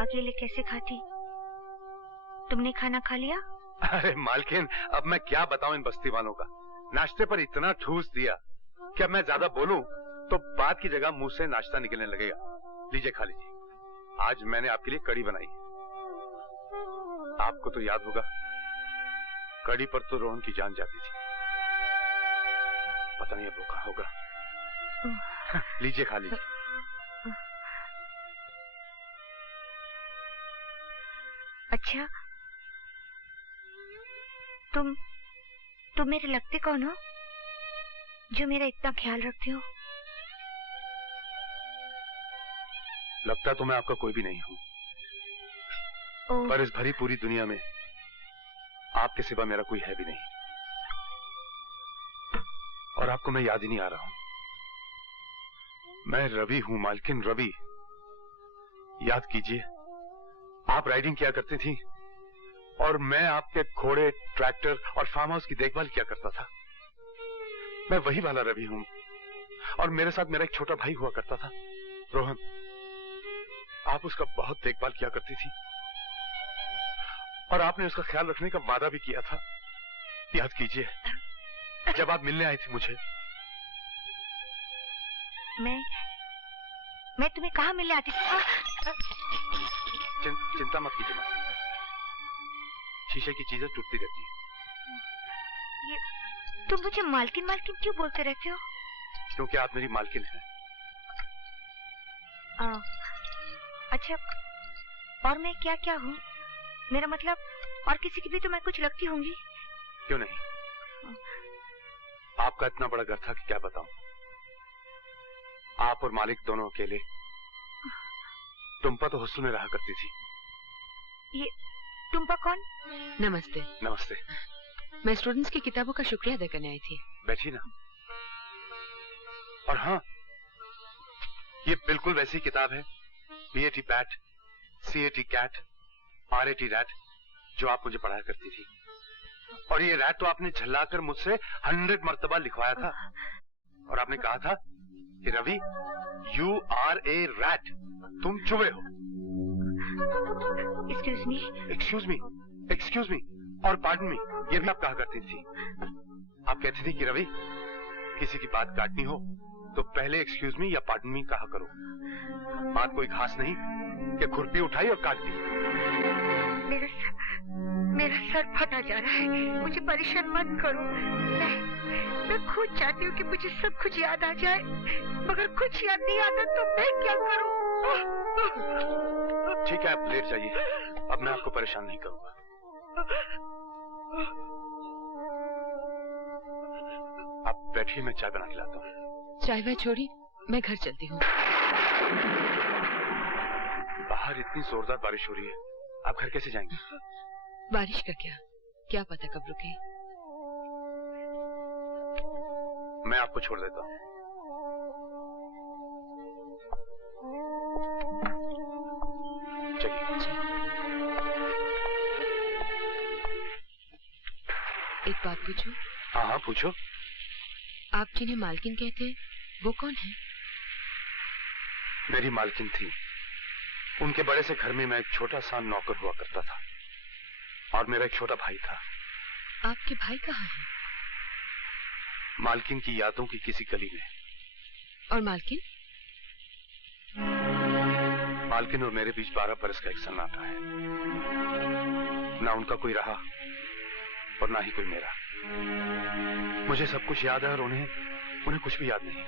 अकेले कैसे खाती? तुमने खाना खा लिया? अरे मालकिन, अब मैं क्या बताऊं इन बस्ती वालों का। नाश्ते पर इतना ठूस दिया कि अब मैं ज्यादा बोलूं तो बात की जगह मुंह से नाश्ता निकलने लगेगा। लीजिए खा लीजिए। आज मैंने आपके लिए कड़ी बनाई है। आपको तो याद होगा, कड़ी पर तो रोहन की जान जाती थी। पता नहीं अब वो कहाँ होगा। लीजिए खा लीजिए। अच्छा, तुम मेरे लगते कौन हो जो मेरा इतना ख्याल रखते हो? लगता तो मैं आपका कोई भी नहीं हूं, पर इस भरी पूरी दुनिया में आपके सिवा मेरा कोई है भी नहीं। और आपको मैं याद ही नहीं आ रहा हूं। मैं रवि हूं मालकिन, रवि। याद कीजिए, आप राइडिंग किया करती थी और मैं आपके घोड़े, ट्रैक्टर और फार्म हाउस की देखभाल किया करता था। मैं वही वाला रवि हूं। और मेरे साथ मेरा एक छोटा भाई हुआ करता था, रोहन। आप उसका बहुत देखभाल किया करती थी और आपने उसका ख्याल रखने का वादा भी किया था। याद कीजिए, जब आप मिलने आई थी मुझे। मैं तुम्हें कहाँ मिलने आती थी? चिंता मत कीजिए माँ, शीशे की चीजें टूटती रहती हैं। तुम मुझे मालकिन मालकिन क्यों बोलते रहते हो? क्योंकि आप मेरी मालकिन हैं। अच्छा, और मैं क्या क्या हूँ? मेरा मतलब, और किसी की भी तो मैं कुछ लगती होंगी। क्यों नहीं? आपका इतना बड़ा घर था कि क्या बताऊं। आप और मालिक दोनों अकेले। टुम्पा तो हॉस्टल में रहा करती थी। ये टुम्पा कौन? नमस्ते। नमस्ते। मैं स्टूडेंट्स की किताबों का शुक्रिया अदा करने आई थी। बैठी ना। और हाँ, ये बिल्कुल वैसी किताब है, BAT bat, CAT cat, RAT rat, जो आप मुझे पढ़ाया करती थी। और ये रैट तो आपने झल्लाकर मुझसे 100 मर्तबा लिखवाया था। और आपने कहा था कि Ravi, You are a rat, तुम चूहे हो। Excuse me और pardon me, ये भी आप कहा करती थी। आप कहती थी कि रवि, किसी की बात काटनी हो तो पहले एक्सक्यूज मी या पार्डन मी कहा करो। बात कोई खास नहीं कि खुरपी उठाई और काट दी। मेरा सर फटा जा रहा है, मुझे परेशान मत करो। मैं खुद चाहती हूँ कि मुझे सब कुछ याद आ जाए, मगर कुछ याद नहीं आता तो मैं क्या करूँ? ठीक है, आप लेट जाइए, अब मैं आपको परेशान नहीं करूँगा। आप बैठिए, मैं चाय बना के लाता हूँ। चाय वाय छोड़ी, मैं घर चलती हूँ। बाहर इतनी जोरदार बारिश हो रही है, आप घर कैसे जाएंगे? बारिश का क्या पता कब रुके। मैं आपको छोड़ देता हूँ। एक बात पूछूं? हाँ पूछो। आप जिन्हें मालकिन कहते हैं, वो कौन है? मेरी मालकिन थी। उनके बड़े से घर में मैं एक छोटा सा नौकर हुआ करता था और मेरा एक छोटा भाई था। आपके भाई कहाँ है? मालकिन की यादों की किसी गली में। और मालकिन? मालकिन और मेरे बीच 12 बरस का एक सन्नाटा है। ना उनका कोई रहा और ना ही कोई मेरा। मुझे सब कुछ याद है और उन्हें कुछ भी याद नहीं।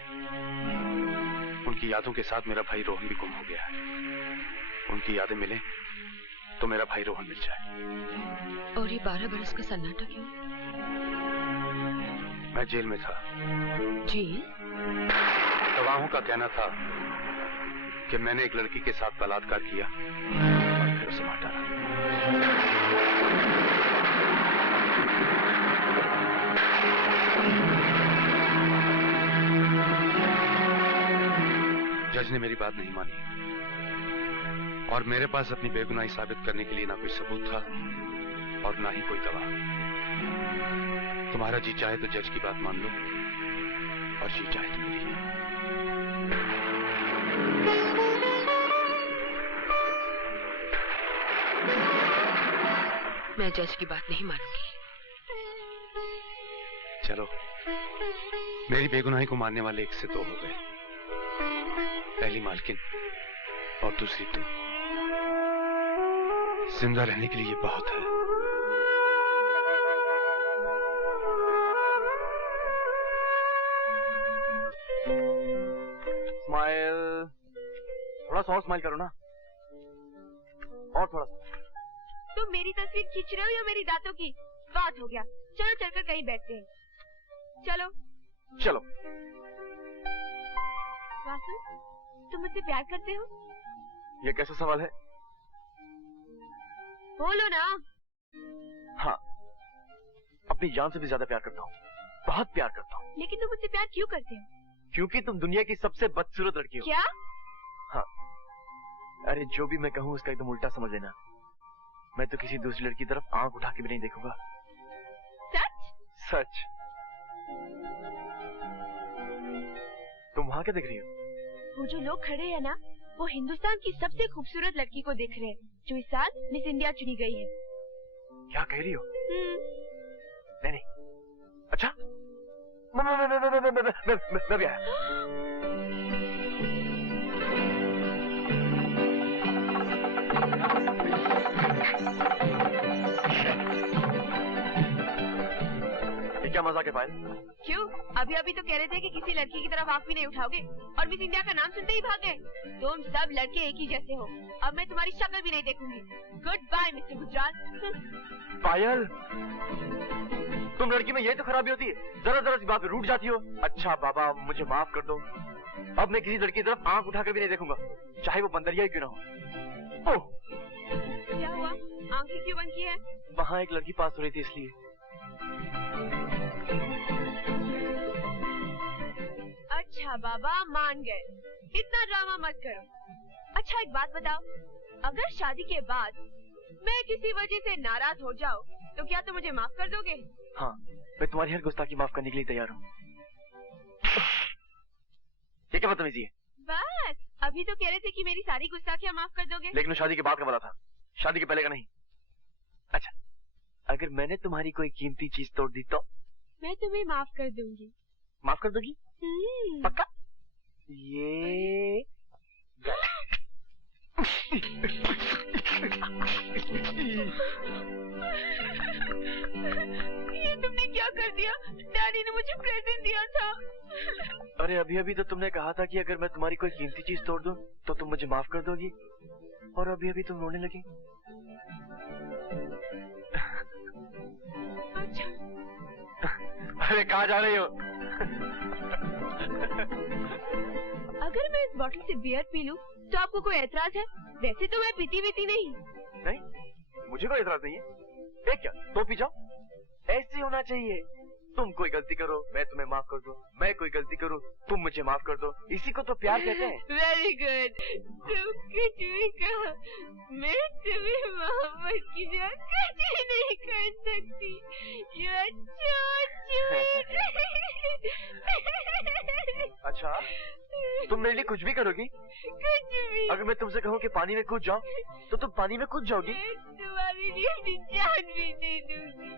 उनकी यादों के साथ मेरा भाई रोहन भी गुम हो गया है। उनकी यादें मिले तो मेरा भाई रोहन मिल जाए। और ये 12 बरस का सन्नाटा क्यों? मैं जेल में था। जेल? गवाहों का कहना था कि मैंने एक लड़की के साथ बलात्कार किया और फिर उसे मार डाला। जज ने मेरी बात नहीं मानी और मेरे पास अपनी बेगुनाही साबित करने के लिए ना कोई सबूत था और ना ही कोई गवाह। तुम्हारा जी चाहे तो जज की बात मान लो और जी चाहे तो मेरी। मैं जज की बात नहीं मानूंगी। चलो, मेरी बेगुनाही को मानने वाले 1 से 2 हो गए। पहली मालकिन और दूसरी तुम। जिंदा रहने के लिए ये बहुत है। स्माइल, थोड़ा सा और स्माइल करो ना, और थोड़ा सा। तुम मेरी तस्वीर खींच रहे हो या मेरी दांतों की? बात हो गया, चलो चलकर कहीं बैठते हैं। चलो चलो। वासु, तुम मुझसे प्यार करते हो? ये कैसा सवाल है? बोलो ना। हाँ, अपनी जान से भी ज्यादा प्यार करता हूँ, बहुत प्यार करता हूँ। लेकिन तुम मुझसे प्यार क्यों करते हो? क्योंकि तुम दुनिया की सबसे बदसूरत लड़की हो। क्या? हाँ, अरे जो भी मैं कहूँ उसका एकदम उल्टा समझ लेना। मैं तो किसी दूसरी लड़की की तरफ आंख उठा के भी नहीं देखूंगा। सच? सच। तुम वहां क्या देख रही हो? वो जो लोग खड़े हैं ना, वो हिंदुस्तान की सबसे खूबसूरत लड़की को देख रहे हैं, जो इस साल मिस इंडिया चुनी गई है। क्या कह रही हो? नहीं। अच्छा, मैं भी आया। क्या मजाक है पायल? क्यों? अभी अभी तो कह रहे थे कि किसी लड़की की तरफ आंख भी नहीं उठाओगे और मिस इंडिया का नाम सुनते ही भाग गए। तुम सब लड़के एक ही जैसे हो। अब मैं तुम्हारी शक्ल भी नहीं देखूंगी। Good bye mister Gujral. Payal, तुम लड़की में यही तो खराबी होती है, जरा जरा सी बात पे रूठ जाती हो। अच्छा बाबा, मुझे माफ कर दो। अब मैं किसी लड़की की तरफ आंख उठाकर भी नहीं देखूंगा, चाहे वो बंदरिया ही क्यों ना हो। ओह, क्या हुआ? आंखें क्यों बंद की है? वहाँ एक लड़की पास हो रही थी इसलिए। अच्छा बाबा, मान गए। इतना ड्रामा मत करो। अच्छा एक बात बताओ, अगर शादी के बाद मैं किसी वजह से नाराज हो जाऊँ तो क्या तुम मुझे माफ कर दोगे? हाँ, मैं तुम्हारी हर गुस्ताखी माफ करने के लिए तैयार हूँ। ये क्या बदतमीजी है? बस, अभी तो कह रहे थे कि मेरी सारी गुस्ताखियाँ माफ कर दोगे। लेकिन शादी के बाद का बोला था, शादी के पहले का नहीं। अच्छा, अगर मैंने तुम्हारी कोई कीमती चीज तोड़ दी तो? मैं तुम्हें माफ कर दूंगी। माफ कर दोगी? पक्का? ये तुमने क्या कर दिया? डैडी ने मुझे प्रेजेंट दिया था। अरे अभी अभी तो तुमने कहा था कि अगर मैं तुम्हारी कोई कीमती चीज तोड़ दूं तो तुम मुझे माफ कर दोगी, और अभी अभी तुम रोने लगी। अच्छा। अरे कहाँ जा रही हो? अगर मैं इस बोतल से बियर पी लूं तो आपको कोई एतराज है? वैसे तो मैं पीती नहीं। नहीं, मुझे कोई एतराज नहीं है। एक क्या, तो पी जाओ। ऐसे होना चाहिए। तुम कोई गलती करो, मैं तुम्हें माफ कर दूं। मैं कोई गलती करूं, तुम मुझे माफ कर दो। इसी को तो प्यार कहते हैं। Very good. तुम कुछ भी कहो, मैं तुम्हें मोहब्बत की जगह कुछ नहीं कर सकती। You are so sweet. अच्छा, तुम मेरे लिए कुछ भी करोगी? कुछ भी। अगर मैं तुमसे कहूँ कि पानी में कूद जाओ, तो तुम पानी में कूद जाओगी? तुम्हारे लिए अपनी जान भी दे दूंगी।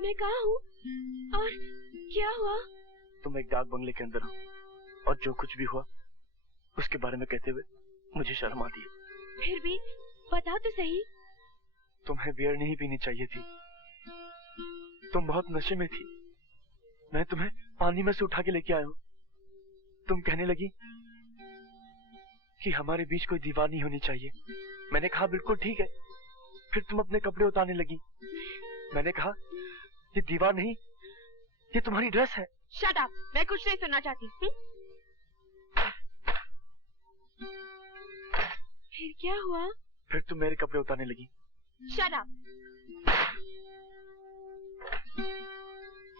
मैं कहाँ हूँ और क्या हुआ? तुम एक डाक बंगले के अंदर हो और जो कुछ भी हुआ उसके बारे में कहते हुए मुझे शर्म आती है। फिर भी बताओ तो सही। तुम्हें बियर नहीं पीनी चाहिए थी, तुम बहुत नशे में थी। मैं तुम्हें पानी में से उठा के लेके आया हूँ। तुम कहने लगी कि हमारे बीच कोई दीवार नहीं होनी चाहिए। मैंने कहा बिल्कुल ठीक है। फिर तुम अपने कपड़े उतारने लगी। मैंने कहा ये दीवार नहीं, ये तुम्हारी ड्रेस है। शट अप, मैं कुछ नहीं सुनना चाहती। फिर क्या हुआ? फिर तुम मेरे कपड़े उतारने लगी। Shut up.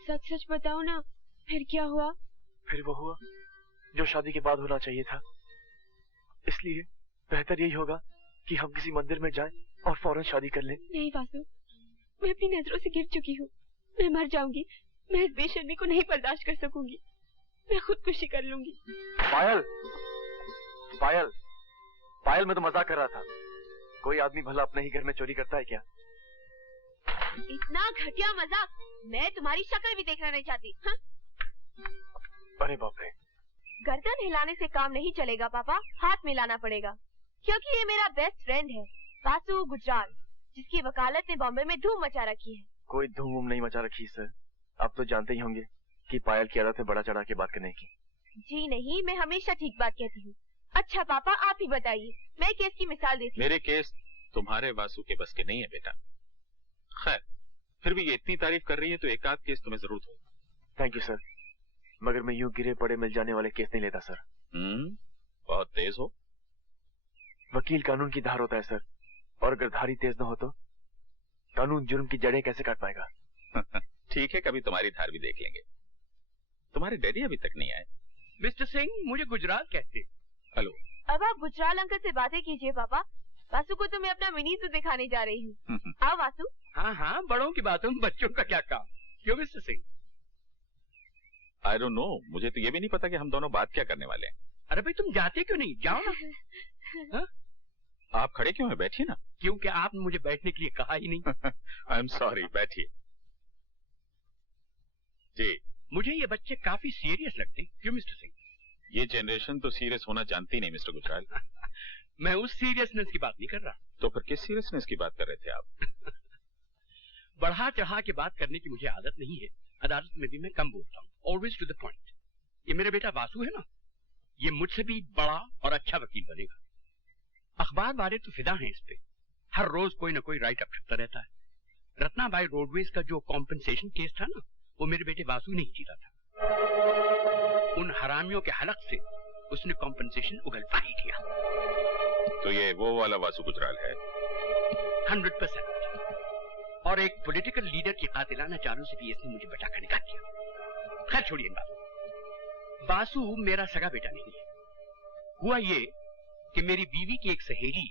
सच सच बताओ ना, फिर क्या हुआ? फिर वो हुआ जो शादी के बाद होना चाहिए था। इसलिए बेहतर यही होगा कि हम किसी मंदिर में जाएं और फौरन शादी कर लें। नहीं वासु, मैं अपनी नजरों से गिर चुकी हूँ। मैं मर जाऊंगी। मैं इस बेशर्मी को नहीं बर्दाश्त कर सकूंगी। मैं खुदकुशी कर लूंगी। पायल, पायल, पायल, मैं तो मजाक कर रहा था। कोई आदमी भला अपने ही घर में चोरी करता है क्या? इतना घटिया मजाक मैं तुम्हारी शक्ल भी देखना नहीं चाहती। हाँ? अरे बाप रे। गर्दन हिलाने से काम नहीं चलेगा पापा, हाथ मिलाना पड़ेगा। क्योंकि ये मेरा बेस्ट फ्रेंड है वासु गुजराल, जिसकी वकालत ने बॉम्बे में धूम मचा रखी है। कोई धूम नहीं मचा रखी सर। आप तो जानते ही होंगे कि पायल की आदत है बड़ा चढ़ा के बात करने की। जी नहीं, मैं हमेशा ठीक बात कहती हूँ। अच्छा पापा आप ही बताइए, मैं केस की मिसाल देती हूँ। मेरे केस तुम्हारे वासु के बस के नहीं है बेटा। खैर, फिर भी ये इतनी तारीफ कर रही है तो एक आध केस तुम्हें जरूर हो। थैंक यू सर, मगर मैं यूं गिरे पड़े मिल जाने वाले केस नहीं लेता सर। बहुत तेज हो। वकील कानून की धार होता है सर, और अगर धारी तेज न हो तो कानून जुर्म की जड़ें कैसे काट पाएगा? ठीक है, कभी तुम्हारी धार भी देख लेंगे। तुम्हारे डैडी अभी तक नहीं आए। मिस्टर सिंह, मुझे गुजराल कहते। हेलो। अब आप गुजराल अंकल से बातें कीजिए पापा। वासु को तो मैं अपना मिनी सूट दिखाने जा रही हूँ। आओ वासु। हाँ हाँ, बड़ों की बातों में बच्चों का क्या काम। क्यों mister Singh? I don't know, मुझे तो ये भी नहीं पता कि हम दोनों बात क्या करने वाले हैं। अरे भाई तुम जाते क्यों नहीं? जाओ ना। आप खड़े क्यों हैं? बैठिए ना। क्योंकि आपने मुझे बैठने के लिए कहा ही नहीं। आई एम सॉरी, बैठिए। जी, मुझे ये बच्चे काफी सीरियस लगते। क्यों मिस्टर सिंह? ये जनरेशन तो सीरियस होना जानती नहीं मिस्टर गुजराल। मैं उस सीरियसनेस की बात नहीं कर रहा। तो फिर किस सीरियसनेस की बात कर रहे थे आप? बढ़ा चढ़ा के बात करने की मुझे आदत नहीं है। अदालत में भी मैं कम बोलता हूँ। Always to the point. ये मेरा बेटा वासु है ना, ये मुझसे भी बड़ा और अच्छा वकील बनेगा। अखबार वाले तो फिदा हैं इस पे। हर रोज कोई ना कोई राइट अप छपता रहता है। रत्नाबाई रोडवेज का जो कॉम्पेंसेशन केस था ना, वो मेरे बेटे वासु ने ही जीता था। उन हरामियों के हलक से उसने कॉम्पेंसेशन उगलवा ही दिया। तो ये वो वाला वासु गुजराल है? 100%। और एक पॉलिटिकल लीडर की कातिलाना चालों से भी इसने मुझे बचाकर निकाल दिया। खैर छोड़िए इन बातों। वासु मेरा सगा बेटा नहीं है। हुआ ये कि मेरी बीवी की एक सहेली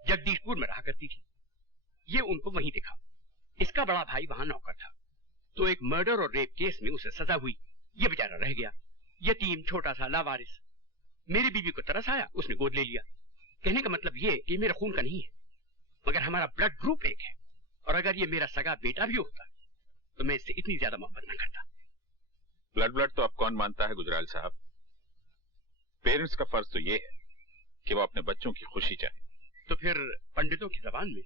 जगदीशपुर में रहा करती थी। ये उनको वहीं दिखा। इसका बड़ा भाई वहां नौकर था। तो एक मर्डर और रेप केस में उसे सजा हुई। ये बेचारा रह गया यतीम, छोटा सा, लावारिस। मेरी बीवी को तरस आया, उसने गोद ले लिया। कहने का मतलब ये कि मेरा खून का नहीं है, मगर हमारा ब्लड ग्रुप एक है। और अगर ये मेरा सगा बेटा भी होता तो मैं इससे इतनी ज्यादा मोहब्बत न करता। ब्लड तो अब कौन मानता है गुजराल साहब? पेरेंट्स का फर्ज तो ये है कि वो अपने बच्चों की खुशी चाहे। तो फिर पंडितों की जबान में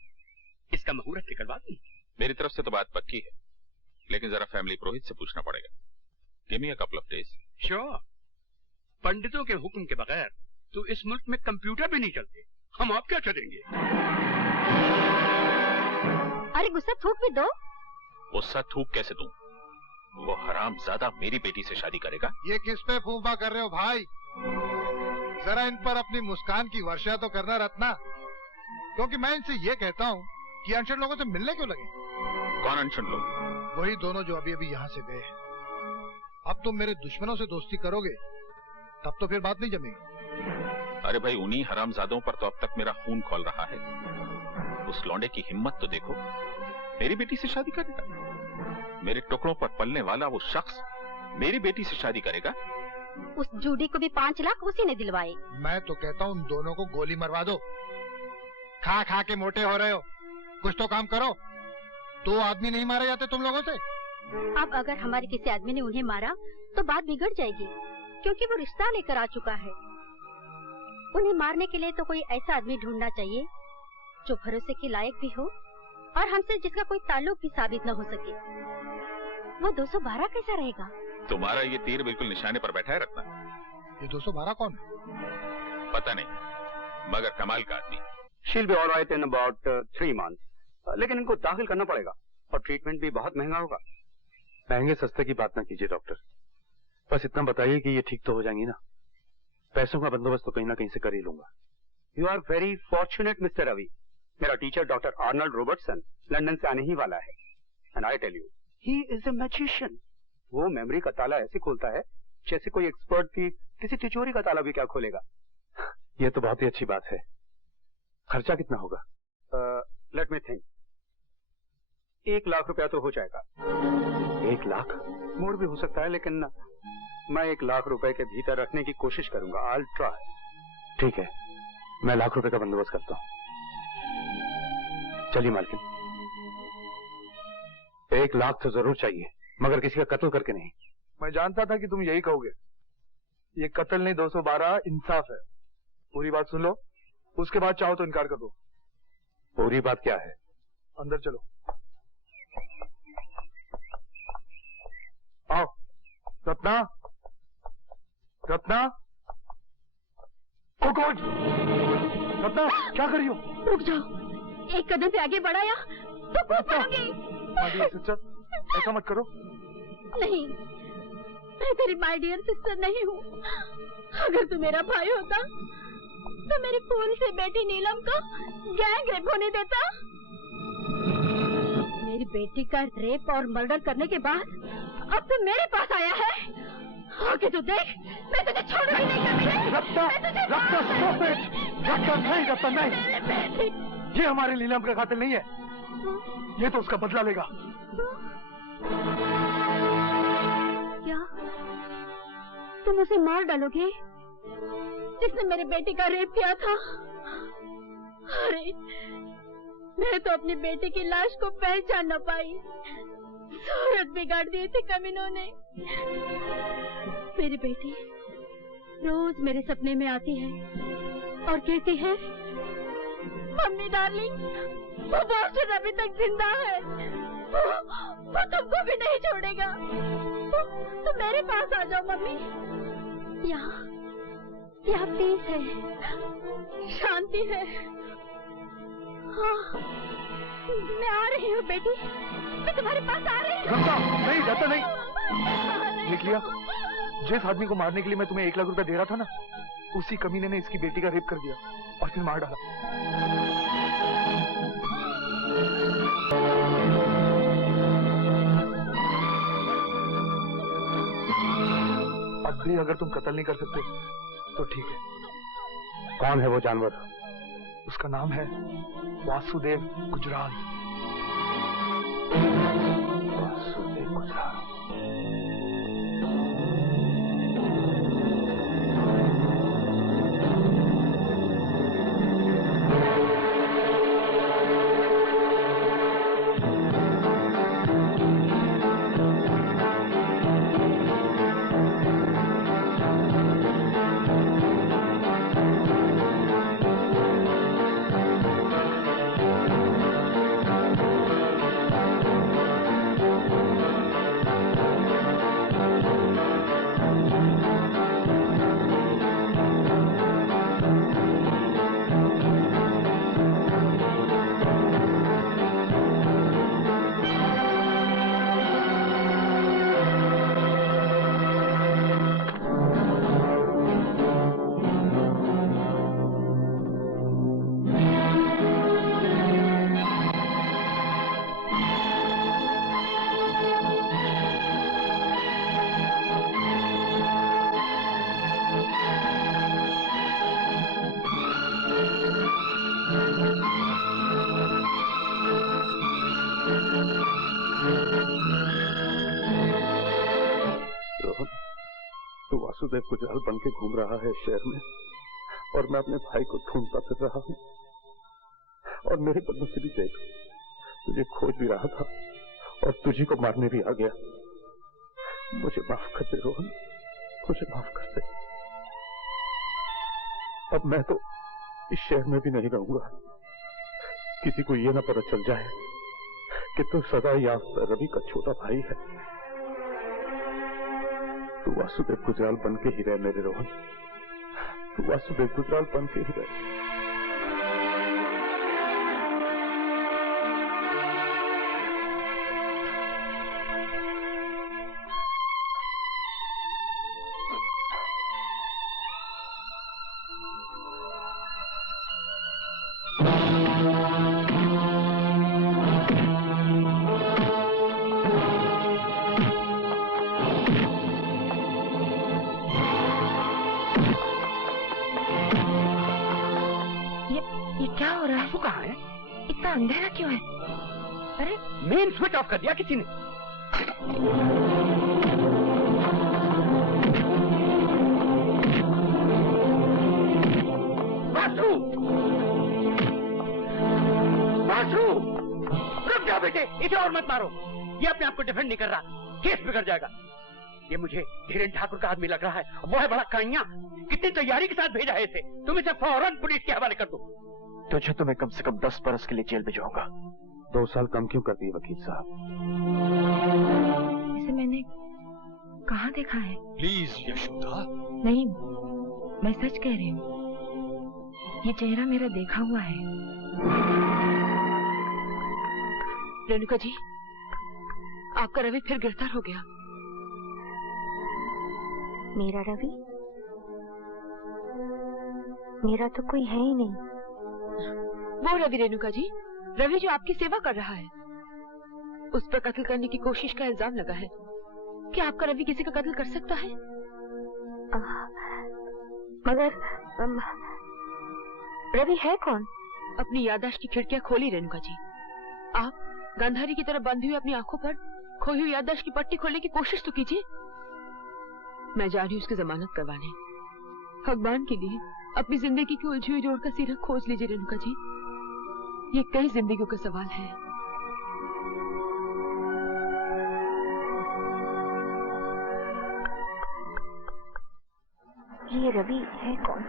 इसका मुहूर्त निकलवा दूं? मेरी तरफ से तो बात पक्की है, लेकिन जरा फैमिली पुरोहित से पूछना पड़ेगा। Give me a couple of days. Sure. पंडितों के हुक्म के बगैर तो इस मुल्क में कंप्यूटर भी नहीं चलते। हम आप क्या करेंगे? अरे गुस्सा थूक भी दो। गुस्सा थूक कैसे दूं? वो हरामजादा मेरी बेटी से शादी करेगा। ये किस पे फूफा कर रहे हो भाई? जरा इन पर अपनी मुस्कान की वर्षा तो करना रत्ना, क्योंकि मैं इनसे ये कहता हूँ कि अनशन लोगों से मिलने क्यों लगे। कौन अनशन लोग? वही दोनों जो अभी अभी यहाँ से गए हैं। अब तुम मेरे दुश्मनों से दोस्ती करोगे तब तो फिर बात नहीं जमेगी। अरे भाई, उन्हीं हरामजादों पर तो अब तक मेरा खून खौल रहा है। उस लौंडे की हिम्मत तो देखो, मेरी बेटी से शादी करेगा। मेरे टुकड़ों पर पलने वाला वो शख्स मेरी बेटी से शादी करेगा। उस जूडी को भी 5 लाख उसी ने दिलवाए। मैं तो कहता हूँ उन दोनों को गोली मरवा दो। खा खा के मोटे हो रहे हो, कुछ तो काम करो। 2 आदमी नहीं मारे जाते तुम लोगों से। अब अगर हमारे किसी आदमी ने उन्हें मारा तो बात बिगड़ जाएगी, क्योंकि वो रिश्ता लेकर आ चुका है। उन्हें मारने के लिए तो कोई ऐसा आदमी ढूंढना चाहिए जो भरोसे के लायक भी हो और हमसे जिसका कोई ताल्लुक भी साबित न हो सके। वो 212 कैसा रहेगा? तुम्हारा ये तीर बिल्कुल निशाने पर बैठा है रत्ना। ये 212 कौन है? पता नहीं, मगर कमाल का आदमी। She'll be alright in about 3 months, लेकिन इनको दाखिल करना पड़ेगा और ट्रीटमेंट भी बहुत महंगा होगा। महंगे सस्ते की बात ना कीजिए डॉक्टर, बस इतना बताइए कि ये ठीक तो हो जाएंगी ना। पैसों का बंदोबस्त तो कहीं ना कहीं से कर ही लूंगा। You are very fortunate mister Ravi. मेरा teacher doctor Arnold Robertson London से आने ही वाला है, and I tell you he is a magician. वो मेमोरी का ताला ऐसे खोलता है जैसे कोई एक्सपर्ट की किसी तिजोरी का ताला भी क्या खोलेगा। ये तो बहुत ही अच्छी बात है। खर्चा कितना होगा? Let me think. 1 लाख रुपया तो हो जाएगा। 1 लाख? मोर भी हो सकता है, लेकिन मैं 1 लाख रुपए के भीतर रखने की कोशिश करूंगा। I will try. ठीक है, मैं 1 लाख रुपए का बंदोबस्त करता हूँ। चलिए मालकिन, 1 लाख तो जरूर चाहिए, मगर किसी का कत्ल करके नहीं। मैं जानता था कि तुम यही कहोगे। ये कत्ल नहीं, 212 इंसाफ है। पूरी बात सुन लो, उसके बाद चाहो तो इनकार कर दो। पूरी बात क्या है? अंदर चलो। आओ। रत्ना, रत्ना, कौन? रत्ना, क्या कर रही हो? रुक जाओ, एक कदम से आगे बढ़ाया तो माय डियर सिस्टर, ऐसा मत करो। नहीं, मैं तेरी माय डियर सिस्टर नहीं हूँ। अगर तू मेरा भाई होता तो मेरी फूल से बेटी नीलम को गैंग रेप होने देता। मेरी बेटी का रेप और मर्डर करने के बाद अब तू मेरे पास आया है। आगे तो देख, मैं तुझे छोड़ूंगी नहीं। Ratna, Ratna, stop it. रत्ना नहीं, रत्ना नहीं। ये हमारे नीलम का कातिल नहीं है। ये तो उसका बदला लेगा। क्या तुम उसे मार डालोगे जिसने मेरे बेटे का रेप किया था? अरे, मैं तो अपनी बेटे की लाश को पहचान न पाई। सूरत बिगाड़ दी थी कमीनों ने। मेरी बेटी रोज मेरे सपने में आती है और कहती है, मम्मी डार्लिंग, वो बॉस्टन अभी तक जिंदा है, वो तुमको भी नहीं छोड़ेगा। तुम मेरे पास आ जाओ मम्मी। यहाँ पीस है, शांति है। हाँ, मैं आ रही हूँ बेटी, मैं तुम्हारे पास आ रही हूँ। नहीं, जाता नहीं। लिख लिया, जिस आदमी को मारने के लिए मैं तुम्हें 1 लाख रुपया दे रहा था ना, उसी कमीने ने इसकी बेटी का रेप कर दिया और फिर मार डाला। अब भी अगर तुम कत्ल नहीं कर सकते तो ठीक है। कौन है वो जानवर? उसका नाम है वासुदेव गुजराल। वासुदेव गुजराल। वासुदेव गुजराल बन के घूम रहा है शहर में और मैं अपने भाई को ढूंढता फिर रहा हूँ। और मेरे बदनसीबी देख, तुझे खोज भी रहा था और तुझी को मारने भी आ गया। मुझे माफ कर दे रोहन, मुझे माफ कर दे। अब मैं तो इस शहर में भी नहीं रहूंगा। किसी को ये ना पता चल जाए कि तू सदा याफ्ता रवि का छोटा भाई है। तू वासुदेव गुजराल बन के ही रह मेरे रोहन, तू वासुदेव गुजराल बन के ही रह। अंधेरा क्यों है? अरे मेन स्विच ऑफ कर दिया किसी ने। वासु, वासु, रुक जाओ बेटे, इसे और मत मारो। ये अपने आप को डिफेंड नहीं कर रहा, केस बिगड़ जाएगा। ये मुझे धीरेन्द्र ठाकुर का आदमी लग रहा है। वो है बड़ा काइया, कितनी तैयारी के साथ भेजा है इसे। तुम इसे फौरन पुलिस के हवाले कर दो। तुझे तो मैं कम से कम 10 बरस के लिए जेल भिजवाऊंगा। 2 साल कम क्यों कर दिए वकील साहब? इसे मैंने कहाँ देखा है? प्लीज यशोदा। नहीं, मैं सच कह रही हूँ, ये चेहरा मेरा देखा हुआ है। रेणुका जी, आपका रवि फिर गिरफ्तार हो गया। मेरा रवि? मेरा तो कोई है ही नहीं। वो रवि रेणुका जी, रवि जो आपकी सेवा कर रहा है। उस पर कत्ल करने की कोशिश का इल्जाम लगा है। क्या आपका रवि किसी का कत्ल कर सकता है? मगर रवि है कौन? अपनी याददाश्त की खिड़कियां खोली रेणुका जी। आप गांधारी की तरह बंधी हुई अपनी आंखों पर खोई हुई याददाश्त की पट्टी खोलने की कोशिश तो कीजिए। मैं जा रही हूँ उसकी जमानत करवाने। भगवान के लिए अपनी जिंदगी की उलझी हुई डोर का सिरा खोज लीजिए रेणुका जी। ये कई जिंदगियों का सवाल है। ये रवि है कौन?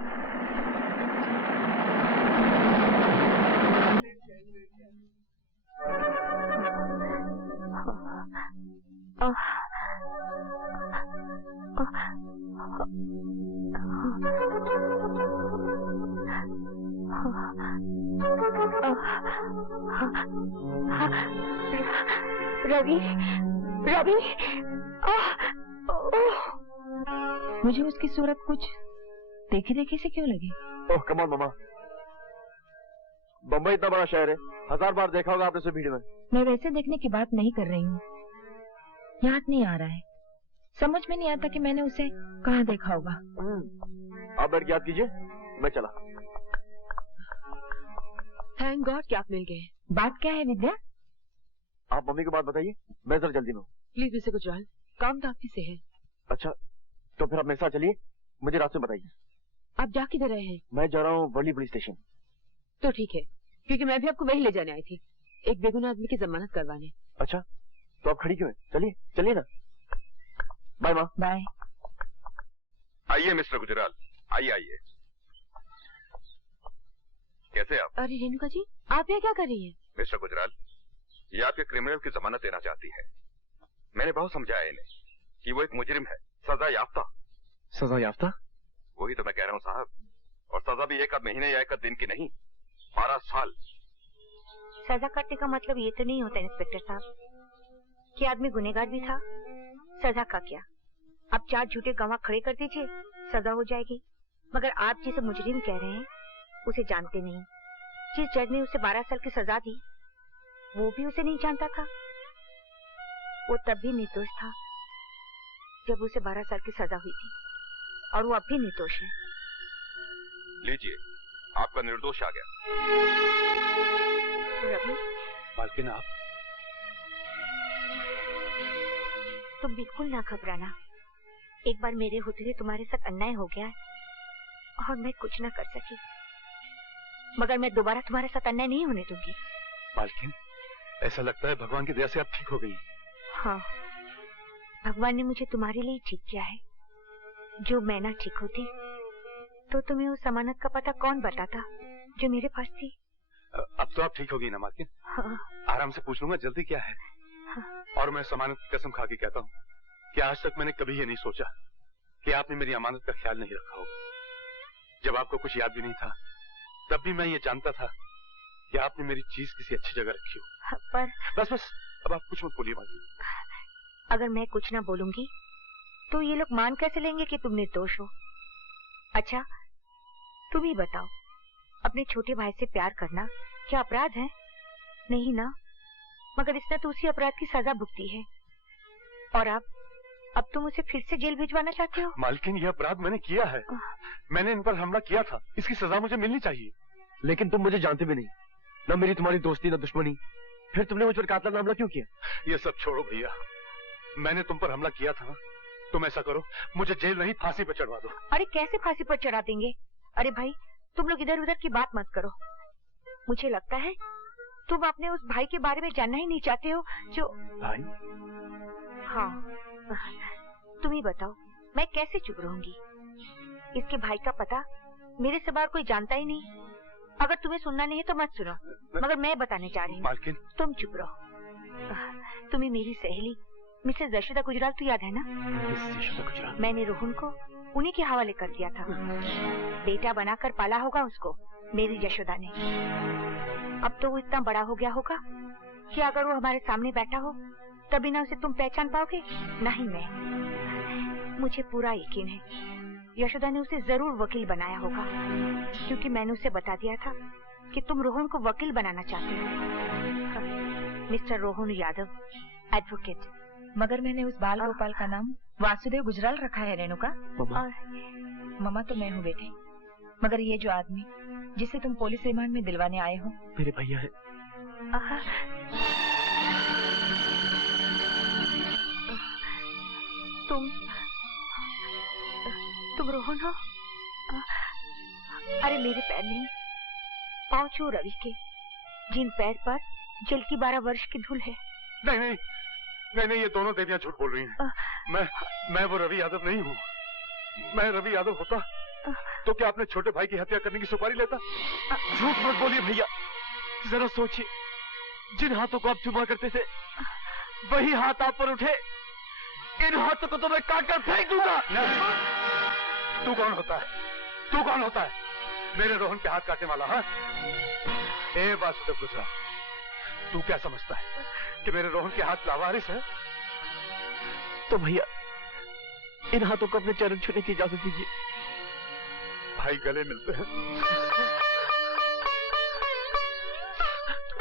रवि, रवि, मुझे उसकी सूरत कुछ देखी देखी से क्यों लगी? ओह कम ऑन मामा, बम्बई इतना बड़ा शहर है, 1000 बार देखा होगा आपने उसे वीडियो में। मैं वैसे देखने की बात नहीं कर रही हूँ, याद नहीं आ रहा है, समझ में नहीं आता कि मैंने उसे कहाँ देखा होगा। आप बैठ के याद कीजिए, मैं चला। थैंक गॉड कि आप मिल गए। बात क्या है विद्या? आप मम्मी को बात बताइए, मैं जरा जल्दी में हूँ। प्लीज मिस्टर गुजराल, काम तो आपकी से है। अच्छा, तो फिर आप मेरे साथ चलिए, मुझे रास्ते बताइए। आप जा किधर रहे हैं? मैं जा रहा हूँ वर्ली पुलिस स्टेशन। तो ठीक है, क्योंकि मैं भी आपको वही ले जाने आई थी, एक बेगुनाह आदमी की जमानत करवाने। अच्छा, तो आप खड़ी क्यों हैं? चलिए चलिए ना। बाय माँ। बाय। आइए मिस्टर गुजराल, आइए आइए। कैसे आप? अरे रेणुका जी, आप यहाँ क्या कर रही हैं? मिस्टर गुजराल, ये आपके क्रिमिनल की जमानत देना चाहती है। मैंने बहुत समझाया इन्हें कि वो एक मुजरिम है, सजा याफ्ता। सजा याफ्ता? वही तो मैं कह रहा हूँ साहब, और सजा भी 1 महीने या 1 दिन की नहीं, 12 साल। सजा काटने का मतलब ये तो नहीं होता इंस्पेक्टर साहब कि आदमी गुनहगार भी था। सजा का क्या, आप 4 झूठे गवाह खड़े कर दीजिए, सजा हो जाएगी। मगर आप जिसे मुजरिम कह रहे हैं उसे जानते नहीं। जिस जज ने उसे 12 साल की सजा दी वो भी उसे नहीं जानता था। वो तब भी निर्दोष था जब उसे 12 साल की सजा हुई थी, और वो अब भी निर्दोष है। लीजिए, आपका निर्दोष आ गया। रवि, मालकिन आप? तुम बिल्कुल ना घबराना, एक बार मेरे होते हुए तुम्हारे साथ अन्याय हो गया है और मैं कुछ न कर सकी, मगर मैं दोबारा तुम्हारे साथ अन्याय नहीं होने दूंगी। मालकिन, ऐसा लगता है भगवान की दया से आप ठीक हो गई। हाँ, भगवान ने मुझे तुम्हारे लिए ठीक किया है। जो मैं ना ठीक होती तो तुम्हें उस अमानत का पता कौन बताता जो मेरे पास थी। अब तो आप ठीक हो गई ना मालकिन? हाँ। आराम से पूछ लूंगा, जल्दी क्या है? हाँ। और मैं उस अमानत की कसम खा के कहता हूँ कि आज तक मैंने कभी ये नहीं सोचा कि आपने मेरी अमानत का ख्याल नहीं रखा होगा। जब आपको कुछ याद भी नहीं था तब भी मैं ये जानता था कि आपने मेरी चीज किसी अच्छी जगह रखी हो। पर बस बस, अब आप कुछ मत बोलिए मालकिन। अगर मैं कुछ ना बोलूंगी तो ये लोग मान कैसे लेंगे कि तुम निर्दोष हो? अच्छा, तुम ही बताओ, अपने छोटे भाई से प्यार करना क्या अपराध है? नहीं ना, मगर इसने तो उसी अपराध की सजा भुगती है और अब तुम उसे फिर से जेल भिजवाना चाहते हो? मालकिन, यह अपराध मैंने किया है। मैंने इन पर हमला किया था, इसकी सजा मुझे मिलनी चाहिए। लेकिन तुम मुझे जानते भी नहीं, ना मेरी तुम्हारी दोस्ती ना दुश्मनी, फिर तुमने मुझ पर कातलाना हमला क्यों किया? ये सब छोड़ो भैया, मैंने तुम पर हमला किया था ना, तुम ऐसा करो, मुझे जेल नहीं फांसी पर चढ़वा दो। अरे कैसे फांसी पर चढ़ा देंगे? अरे भाई, तुम लोग इधर उधर की बात मत करो। मुझे लगता है तुम अपने उस भाई के बारे में जानना ही नहीं चाहते हो जो... भाई? हाँ, तुम ही बताओ, मैं कैसे चुप रहूंगी? इसके भाई का पता मेरे सिवा कोई जानता ही नहीं। अगर तुम्हें सुनना नहीं है तो मत सुनो, मगर मैं बताने जा रही हूँ। मालकिन, तुम चुप रहो। तुम्हें मेरी सहेली मिसेस यशोदा गुजराल तो याद है ना? मिसेस यशोदा गुजराल? मैंने रोहन को उन्हीं के हवाले कर दिया था। बेटा बनाकर पाला होगा उसको मेरी यशोदा ने। अब तो वो इतना बड़ा हो गया होगा कि अगर वो हमारे सामने बैठा हो तभी ना उसे तुम पहचान पाओगे, नहीं मैं। मुझे पूरा यकीन है यशोदा ने उसे जरूर वकील बनाया होगा, क्योंकि मैंने उसे बता दिया था कि तुम रोहन को वकील बनाना चाहते हो। Mister Rohan Yadav, advocate. मगर मैंने उस बाल गोपाल का नाम वासुदेव गुजराल रखा है रेणुका। और ममा तो मैं हूँ बेटे, मगर ये जो आदमी जिसे तुम पुलिस रिमांड में दिलवाने आए हो मेरे भैया है। तुम रोहन हो? अरे मेरे पैर नहीं, पाँव छू रवि के, जिन पैर पर जल की 12 वर्ष की धूल है। नहीं नहीं नहीं नहीं, ये दोनों देवियां झूठ बोल रही हैं। मैं वो रवि यादव नहीं हूँ। मैं रवि यादव होता तो क्या अपने छोटे भाई की हत्या करने की सुपारी लेता? झूठ मत बोलिए भैया, जरा सोचिए, जिन हाथों को आप चुमा करते थे वही हाथ आप पर उठे। इन हाथों को तो मैं काट कर फेंक दूंगा। तू कौन होता है? तू कौन होता है मेरे रोहन के हाथ काटने वाला? हाँ, ए वासुदेव गुजराल, तू क्या समझता है कि मेरे रोहन के हाथ लावारिस है? तो भैया इन हाथों को अपने चरण छूने की इजाजत दीजिए। भाई गले मिलते हैं।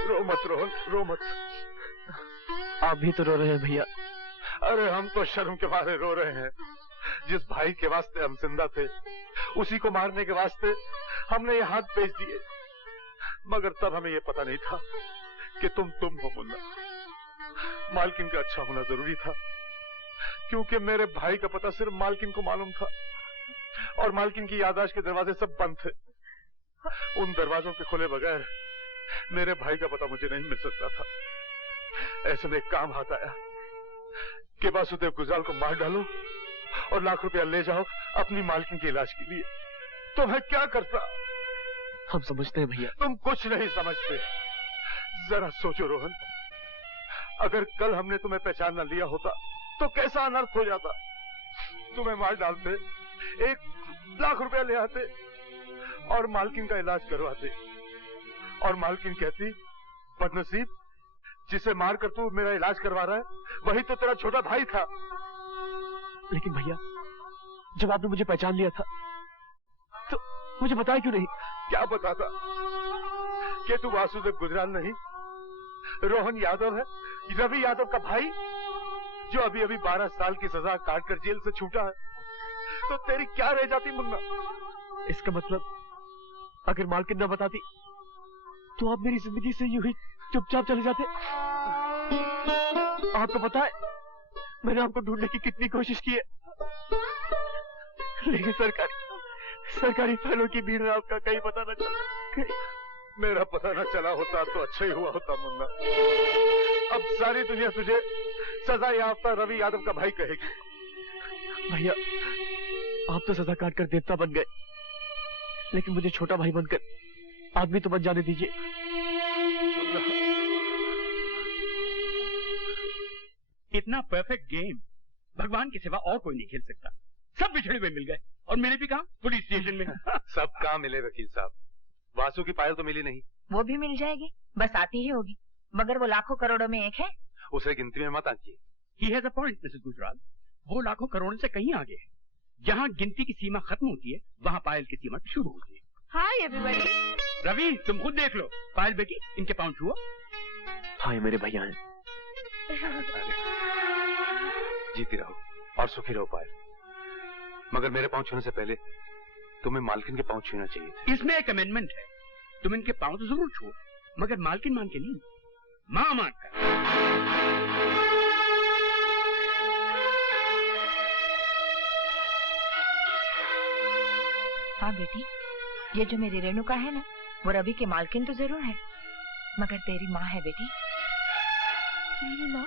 रो मत रोहन, रो मत। आप भी तो रो रहे हैं भैया। अरे हम तो शर्म के मारे रो रहे हैं। जिस भाई के वास्ते हम जिंदा थे उसी को मारने के वास्ते हमने ये हाथ बेच दिए। मगर तब हमें ये पता नहीं था कि तुम हो मुन्ना। मालकिन का अच्छा होना जरूरी था, क्योंकि मेरे भाई का पता सिर्फ मालकिन को मालूम था और मालकिन की याददाश्त के दरवाजे सब बंद थे। उन दरवाजों के खुले बगैर मेरे भाई का पता मुझे नहीं मिल सकता था। ऐसे में एक काम हाथ आया कि वासुदेव गुजराल को मार डालो और लाख रुपया ले जाओ अपनी मालकिन के इलाज के लिए। तो मैं क्या करता? हम समझते हैं भैया। तुम कुछ नहीं समझते। जरा सोचो रोहन, अगर कल हमने तुम्हें पहचान न लिया होता तो कैसा अनर्थ हो जाता। तुम्हें मार डालते, 1 लाख रुपया ले आते और मालकिन का इलाज करवाते, और मालकिन कहती, बदनसीब, जिसे मारकर तू मेरा इलाज करवा रहा है वही तो तेरा छोटा भाई था। लेकिन भैया जब आपने मुझे पहचान लिया था तो मुझे बताया क्यों नहीं? क्या बताता कि तू वासुदेव गुजराल नहीं, रोहन यादव है, रवि यादव का भाई, जो अभी अभी 12 साल की सजा काटकर जेल से छूटा है। तो तेरी क्या रह जाती मुन्ना? इसका मतलब अगर मालकिन न बताती तो आप मेरी जिंदगी से यूं ही चुपचाप चले जाते। आपको पता है मैंने आपको ढूंढने की कितनी कोशिश की है, लेकिन सरकारी फाइलों की भीड़ में आपका कहीं पता न चला। मेरा पता न चला होता तो अच्छा ही हुआ होता मुन्ना। अब सारी दुनिया तुझे सजा याफ्ता रवि यादव का भाई कहेगी। भैया, आप तो सजा काट कर देवता बन गए, लेकिन मुझे छोटा भाई बनकर आदमी तो मत जाने दीजिए। इतना परफेक्ट गेम भगवान के सिवा और कोई नहीं खेल सकता। सब बिछड़े हुए मिल गए, और मेरे भी कहा पुलिस स्टेशन में। सब कहाँ मिले वकील साहब? वासु की पायल तो मिली नहीं। वो भी मिल जाएगी, बस आती ही होगी, मगर वो लाखों करोड़ों में एक है। उसे गिनती में मत आंकिए। He has a point, Mrs Gujral. वो लाखों करोड़ों से कहीं आगे है। जहाँ गिनती की सीमा खत्म होती है, वहाँ पायल की सीमा शुरू होती है। Hi everybody. रवि, तुम खुद देख लो। पायल बेटी, इनके पाँव छुओ। हाँ, ये मेरे भैया हैं। जीती रहो और सुखी रहो पायल, मगर मेरे पाँव छूने से पहले तुम्हें मालकिन के पाँव छूना चाहिए थे। इसमें एक अमेंडमेंट है, तुम इनके पाँव तो जरूर छुओ, मगर मालकिन मान के नहीं, माँ मान कर। हाँ बेटी, ये जो मेरी रेणुका है ना, वो रवि के मालकिन तो जरूर है, मगर तेरी माँ है बेटी। मेरी माँ?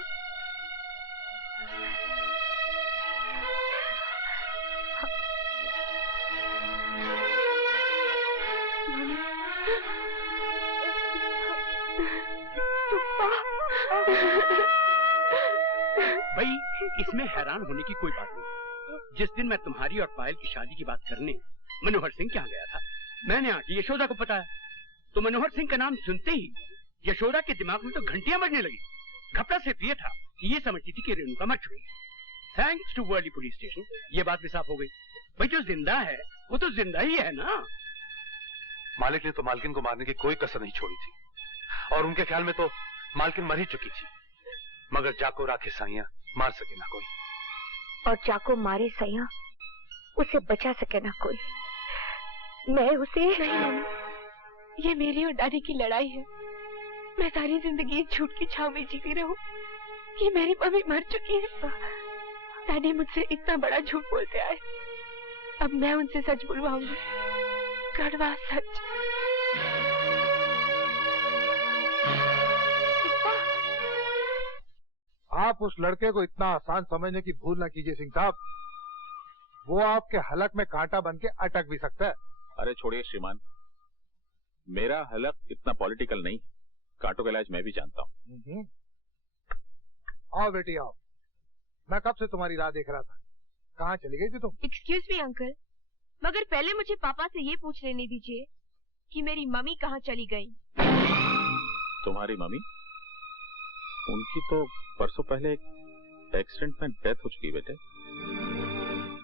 भाई, इसमें हैरान होने की कोई बात नहीं। जिस दिन मैं तुम्हारी और पायल की शादी की बात करने मनोहर सिंह के यहाँ गया था, मैंने आके यशोदा को बताया, तो मनोहर सिंह का नाम सुनते ही यशोदा के दिमाग में तो घंटियां बजने लगी। घपला सिर्फ ये था कि ये समझती थी कि रेणुका मर चुकी। Thanks to Worli police station ये बात भी साफ हो गई। भाई, जो जिंदा है वो तो जिंदा ही है ना। मालिक ने तो मालकिन को मारने की कोई कसर नहीं छोड़ी थी, और उनके ख्याल में तो मालकिन मर ही चुकी थी, मगर जाको राखे साइया मार सके ना कोई। और जाको मारे सैया उसे बचा सके ना कोई। मैं उसे नहीं, ये मेरी और डैडी की लड़ाई है। मैं सारी जिंदगी इस झूठ की छाव में जीती रहूं कि मेरी मम्मी मर चुकी है। डैडी मुझसे इतना बड़ा झूठ बोलते आए, अब मैं उनसे सच बुलवाऊंगी, कड़वा सच। आप उस लड़के को इतना आसान समझने की भूल न कीजिए सिंह साहब, वो आपके हलक में कांटा बन के अटक भी सकता है। अरे छोड़िए श्रीमान, मेरा हलक इतना पॉलिटिकल नहीं, कांटों का इलाज मैं भी जानता हूँ। आओ बेटी आओ, मैं कब से तुम्हारी राह देख रहा था। कहाँ चली गई थी तुम? एक्सक्यूज मी अंकल, मगर पहले मुझे पापा से ये पूछ लेने दीजिए कि मेरी मम्मी कहाँ चली गई। तुम्हारी मम्मी? उनकी तो परसों पहले एक एक्सीडेंट में डेथ हो चुकी बेटे।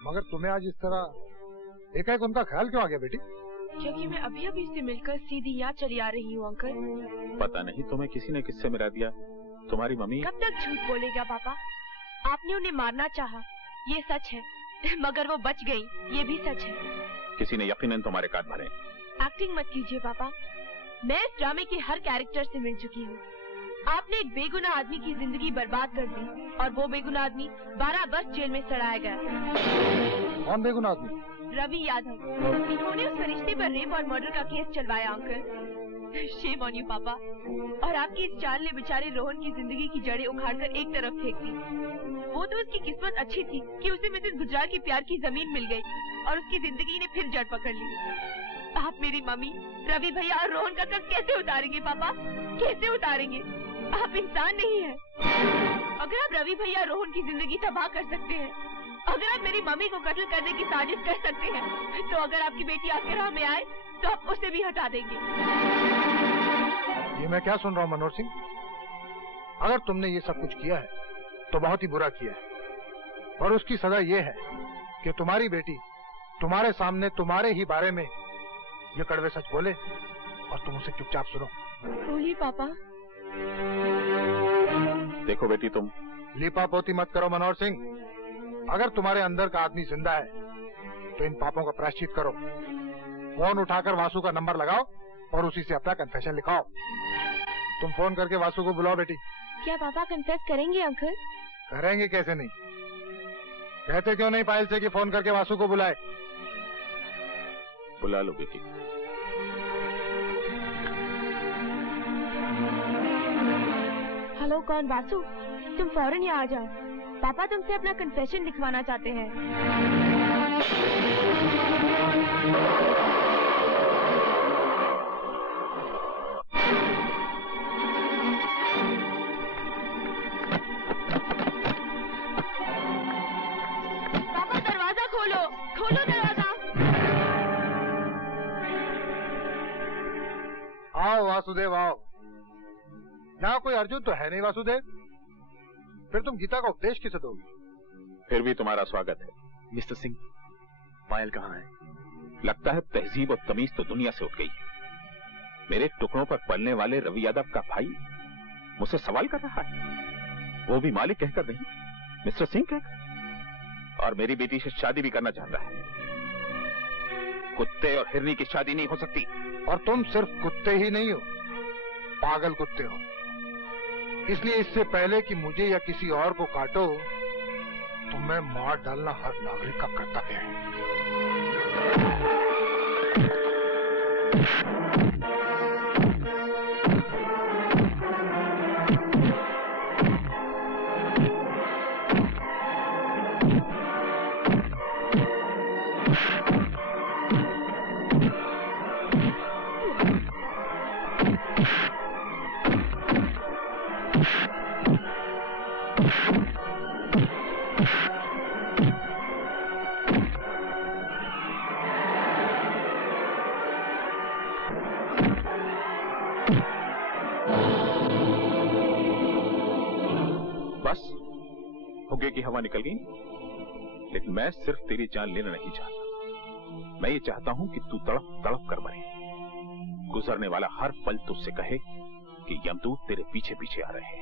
मगर तुम्हें आज इस तरह एकाएक उनका ख्याल क्यों आ गया बेटी? क्योंकि मैं अभी अभी से मिलकर सीधी यहाँ चली आ रही हूँ अंकल। पता नहीं तुम्हें किसी ने किससे मिला दिया। तुम्हारी मम्मी कब तक झूठ बोलेगा पापा? आपने उन्हें मारना चाहा, ये सच है, मगर वो बच गई, ये भी सच है। किसी ने यकीनन तुम्हारे कान भरे। एक्टिंग मत कीजिए पापा, मैं इस ड्रामे के हर कैरेक्टर से मिल चुकी हूँ। आपने एक बेगुनाह आदमी की जिंदगी बर्बाद कर दी, और वो बेगुनाह आदमी 12 वर्ष जेल में सड़ाया गया। कौन बेगुनाह आदमी? रवि यादव। इन्होंने उस फरिश्ते पर रेप और मर्डर का केस चलवाया uncle. Shame on you papa. और आपकी इस चाल ने बेचारे रोहन की जिंदगी की जड़ें उखाड़कर एक तरफ फेंक दी। वो तो उसकी किस्मत अच्छी थी कि उसे मिसेस गुजराल की प्यार की जमीन मिल गई, और उसकी जिंदगी ने फिर जड़ पकड़ ली। आप मेरी मम्मी, रवि भैया और रोहन का कर्ज कैसे उतारेंगे पापा? कैसे उतारेंगे? आप इंसान नहीं है। अगर आप रवि भैया रोहन की जिंदगी तबाह कर सकते हैं, अगर आप मेरी मम्मी को कत्ल करने की साजिश कर सकते हैं, तो अगर आपकी बेटी आपके राह में आए तो आप उसे भी हटा देंगे। ये मैं क्या सुन रहा हूँ मनोहर सिंह? अगर तुमने ये सब कुछ किया है तो बहुत ही बुरा किया है, और उसकी सजा ये है कि तुम्हारी बेटी तुम्हारे सामने तुम्हारे ही बारे में ये कड़वे सच बोले, और तुम उसे चुपचाप सुनो। बोलिए पापा। देखो बेटी, तुम लीपा पोती मत करो मनोहर सिंह। अगर तुम्हारे अंदर का आदमी जिंदा है तो इन पापों का प्रायश्चित करो। फोन उठाकर वासु का नंबर लगाओ और उसी से अपना कन्फेशन लिखाओ। तुम फोन करके वासु को बुलाओ बेटी। क्या पापा कन्फेस करेंगे अंकल? करेंगे कैसे नहीं, कहते क्यों नहीं पायल से कि फोन करके वासु को बुलाए? बुला लो बेटी। हेलो, कौन? वासु, तुम फौरन यहाँ आ जाओ। पापा तुमसे अपना कन्फेशन लिखवाना चाहते हैं। पापा दरवाजा खोलो, खोलो दरवाजा। आओ वासुदेव आओ। यहाँ कोई अर्जुन तो है नहीं वासुदेव, फिर तुम गीता का उपदेश किसे दोगे? फिर भी तुम्हारा स्वागत है। मिस्टर सिंह, पायल कहाँ है? लगता है तहजीब और तमीज तो दुनिया से उठ गई है। मेरे टुकड़ों पर पलने वाले रवि यादव का भाई मुझसे सवाल कर रहा है, वो भी मालिक कहकर नहीं, मिस्टर सिंह कहकर। और मेरी बेटी से शादी भी करना चाहता है। कुत्ते और हिरनी की शादी नहीं हो सकती। और तुम सिर्फ कुत्ते ही नहीं हो, पागल कुत्ते हो। इसलिए इससे पहले कि मुझे या किसी और को काटो, तुम्हें मार डालना हर नागरिक का कर्तव्य है। की हवा निकल गई, लेकिन मैं सिर्फ तेरी जान लेना नहीं चाहता। मैं ये चाहता हूं कि तू तड़प तड़प कर मरे। गुजरने वाला हर पल तुझसे कहे कि यमदूत तेरे पीछे पीछे आ रहे हैं।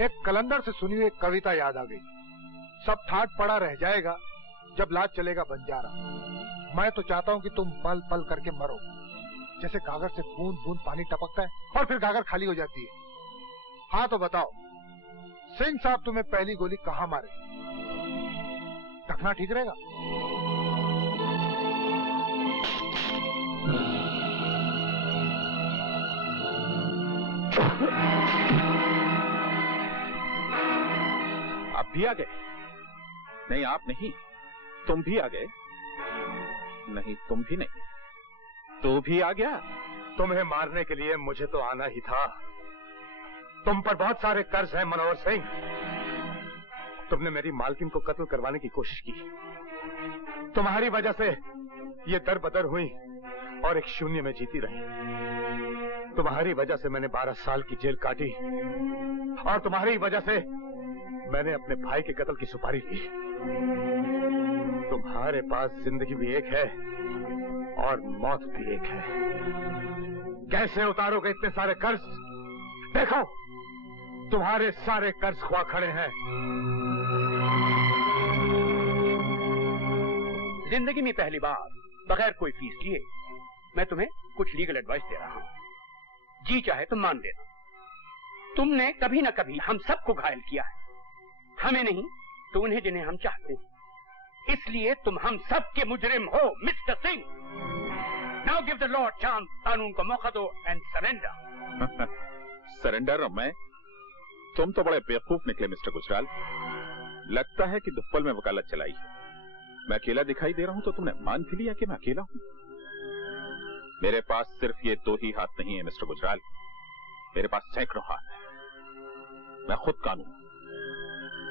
एक कलंदर से सुनी हुई एक कविता याद आ गई। सब ठाट पड़ा रह जाएगा जब लाज चलेगा बंजारा। मैं तो चाहता हूं कि तुम पल पल करके मरो, जैसे गागर से बूंद बूंद पानी टपकता है और फिर गागर खाली हो जाती है। हाँ तो बताओ सिंह साहब, तुम्हें पहली गोली कहाँ मारे? टकना ठीक रहेगा? आप भी आ गए? नहीं आप नहीं, तुम भी आ गए? नहीं तुम भी नहीं, तू भी आ गया। तुम्हें मारने के लिए मुझे तो आना ही था। तुम पर बहुत सारे कर्ज हैं मनोहर सिंह। तुमने मेरी मालकिन को कत्ल करवाने की कोशिश की। तुम्हारी वजह से ये दर बदर हुई और एक शून्य में जीती रही। तुम्हारी वजह से मैंने 12 साल की जेल काटी और तुम्हारी वजह से मैंने अपने भाई के कत्ल की सुपारी ली। तुम्हारे पास जिंदगी भी एक है और मौत भी एक है। कैसे उतारोगे इतने सारे कर्ज? देखो तुम्हारे सारे कर्ज खुआ खड़े हैं। जिंदगी में पहली बार बगैर कोई फीस लिए मैं तुम्हें कुछ लीगल एडवाइस दे रहा हूं। जी चाहे तो मान लेना। तुमने कभी ना कभी हम सबको घायल किया है, हमें नहीं तो उन्हें जिन्हें हम चाहते हैं। इसलिए तुम हम सब के मुजरिम हो mister Singh. Now give the law chance, कानून को मौका दो एंड सरेंडर। सरेंडर? और मैं? तुम तो बड़े बेवकूफ निकले मिस्टर गुजराल। लगता है कि दुप्पल में वकालत चलाई है। मैं अकेला दिखाई दे रहा हूं तो तुमने मान भी लिया कि मैं अकेला हूं। मेरे पास सिर्फ ये 2 ही हाथ नहीं है मिस्टर गुजराल, मेरे पास सैकड़ों हाथ है। मैं खुद कानून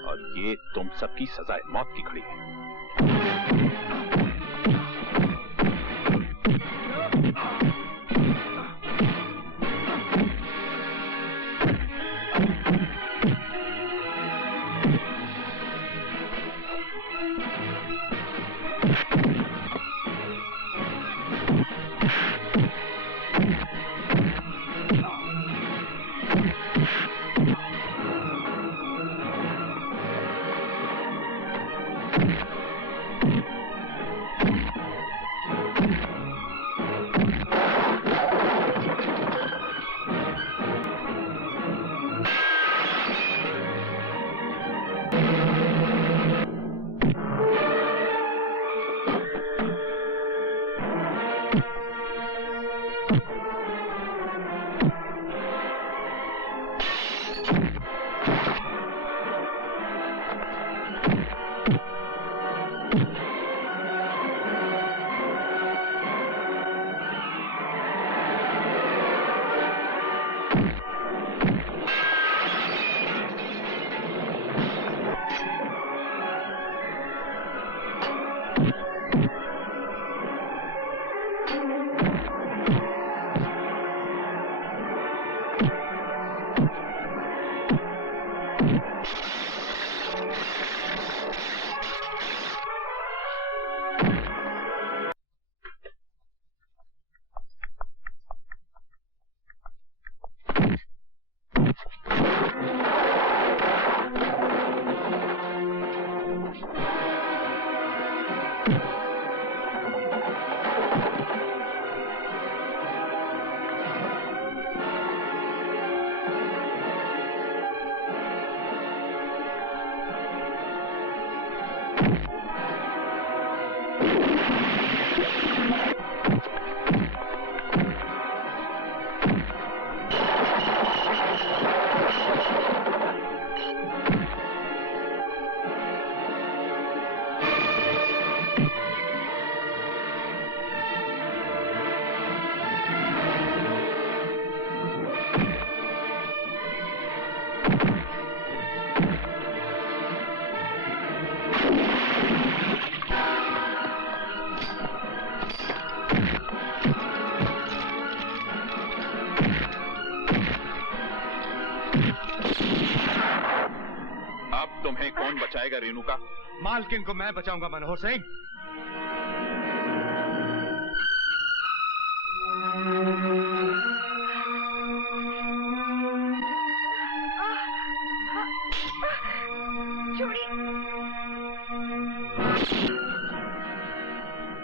और ये तुम सबकी सजाए मौत की खड़ी है। तुम्हें कौन बचाएगा रेणुका? मालकिन को मैं बचाऊंगा मनोहर सिंह।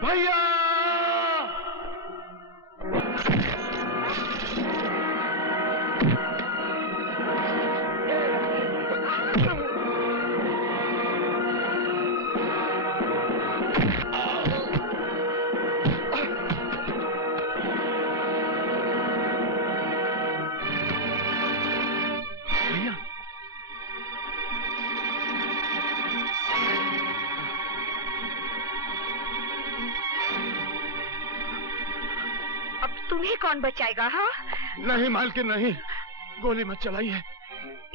भैया तुम्हें कौन बचाएगा? हाँ नहीं मालकिन नहीं, गोली मत चलाइए।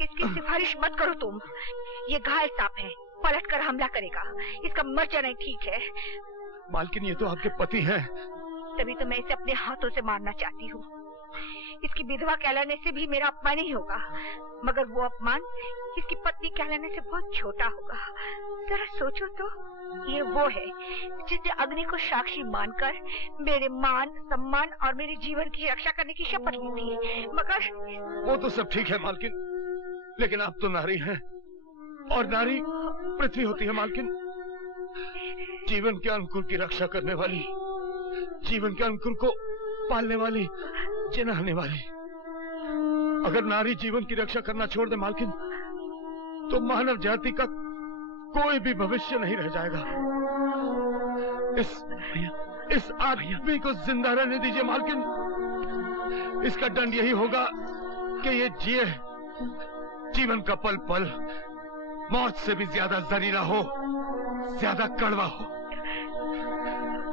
इसकी सिफारिश मत करो तुम। ये घायल सांप है, पलट कर हमला करेगा। इसका मर जाना ठीक है। मालकिन ये तो आपके पति हैं। तभी तो मैं इसे अपने हाथों से मारना चाहती हूँ। इसकी विधवा कहलाने से भी मेरा अपमान ही होगा, मगर वो अपमान इसकी पत्नी कहलाने से बहुत छोटा होगा। जरा सोचो तो, ये वो है जिसने अग्नि को साक्षी मानकर मेरे मान सम्मान और मेरे जीवन की रक्षा करने की शपथ ली थी। मगर वो तो सब ठीक है मालकिन, लेकिन आप तो नारी हैं और नारी पृथ्वी होती है मालकिन। जीवन के अनुकूल की रक्षा करने वाली, जीवन के अनुकूल को पालने वाली, जिनाने वाली। अगर नारी जीवन की रक्षा करना छोड़ दे मालकिन, तो मानव जाति का कोई भी भविष्य नहीं रह जाएगा। इस आदमी को जिंदा रहने दीजिए मालकिन। इसका दंड यही होगा कि ये जिए, जीवन का पल पल मौत से भी ज्यादा जहरीला हो, ज्यादा कड़वा हो।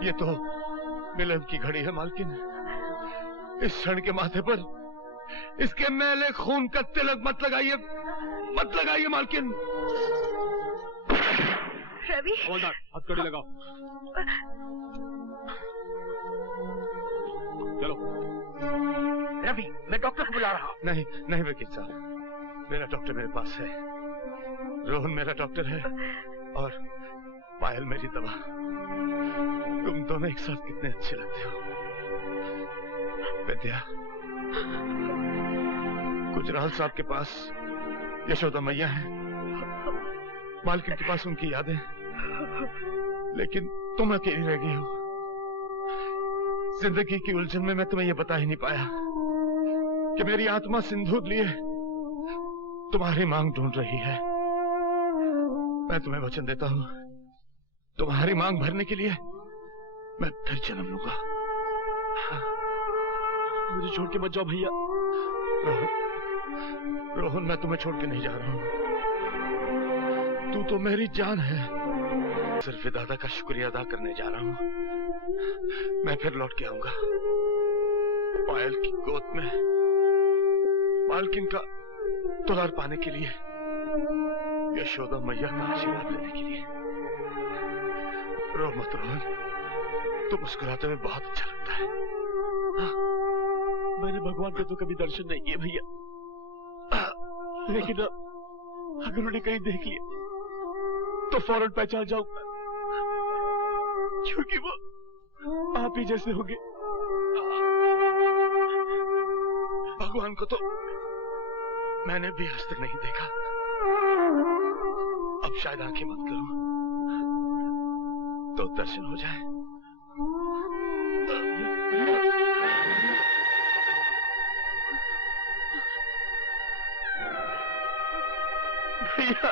ये तो मिलन की घड़ी है मालकिन। इस क्षण के माथे पर इसके मैले खून का तिलक मत लगाइए, मत लगाइए मालकिन। रवि, हथकड़ी लगाओ। चलो। रवि, मैं डॉक्टर को बुला रहा हूँ। नहीं नहीं वकील साहब, मेरा डॉक्टर मेरे पास है। रोहन मेरा डॉक्टर है और पायल मेरी दवा। तुम दोनों एक साथ कितने अच्छे लगते हो। विद्या, गुजराल साहब के पास यशोदा मैया है, मालकिन के पास उनकी यादें, लेकिन तुम अकेली रह गई हो। जिंदगी की उलझन में मैं तुम्हें यह बता ही नहीं पाया कि मेरी आत्मा सिंदूर लिए तुम्हारी मांग ढूंढ रही है। मैं तुम्हें वचन देता हूं, तुम्हारी मांग भरने के लिए मैं फिर जन्म लूंगा। मुझे छोड़ के मत जाओ भैया। रोहन, मैं तुम्हें छोड़ के नहीं जा रहा हूं। तू तो मेरी जान है। सिर्फ दादा का शुक्रिया अदा करने जा रहा हूं। मैं फिर लौट के आऊंगा पायल की गोद में, मालकिन का दुलार पाने के लिए, यशोदा मैया का आशीर्वाद लेने के लिए। रो मत रोहन, तुम मुस्कुराते हुए बहुत अच्छा लगता है। मैंने भगवान का तो कभी दर्शन नहीं किया भैया, लेकिन अगर उन्हें कहीं देख लिया तो फौरन पहचान जाऊंगा, क्योंकि वो आप ही जैसे होंगे। भगवान को तो मैंने भी आज तक नहीं देखा। अब शायद आंखें बंद करूं तो दर्शन हो जाए। भैया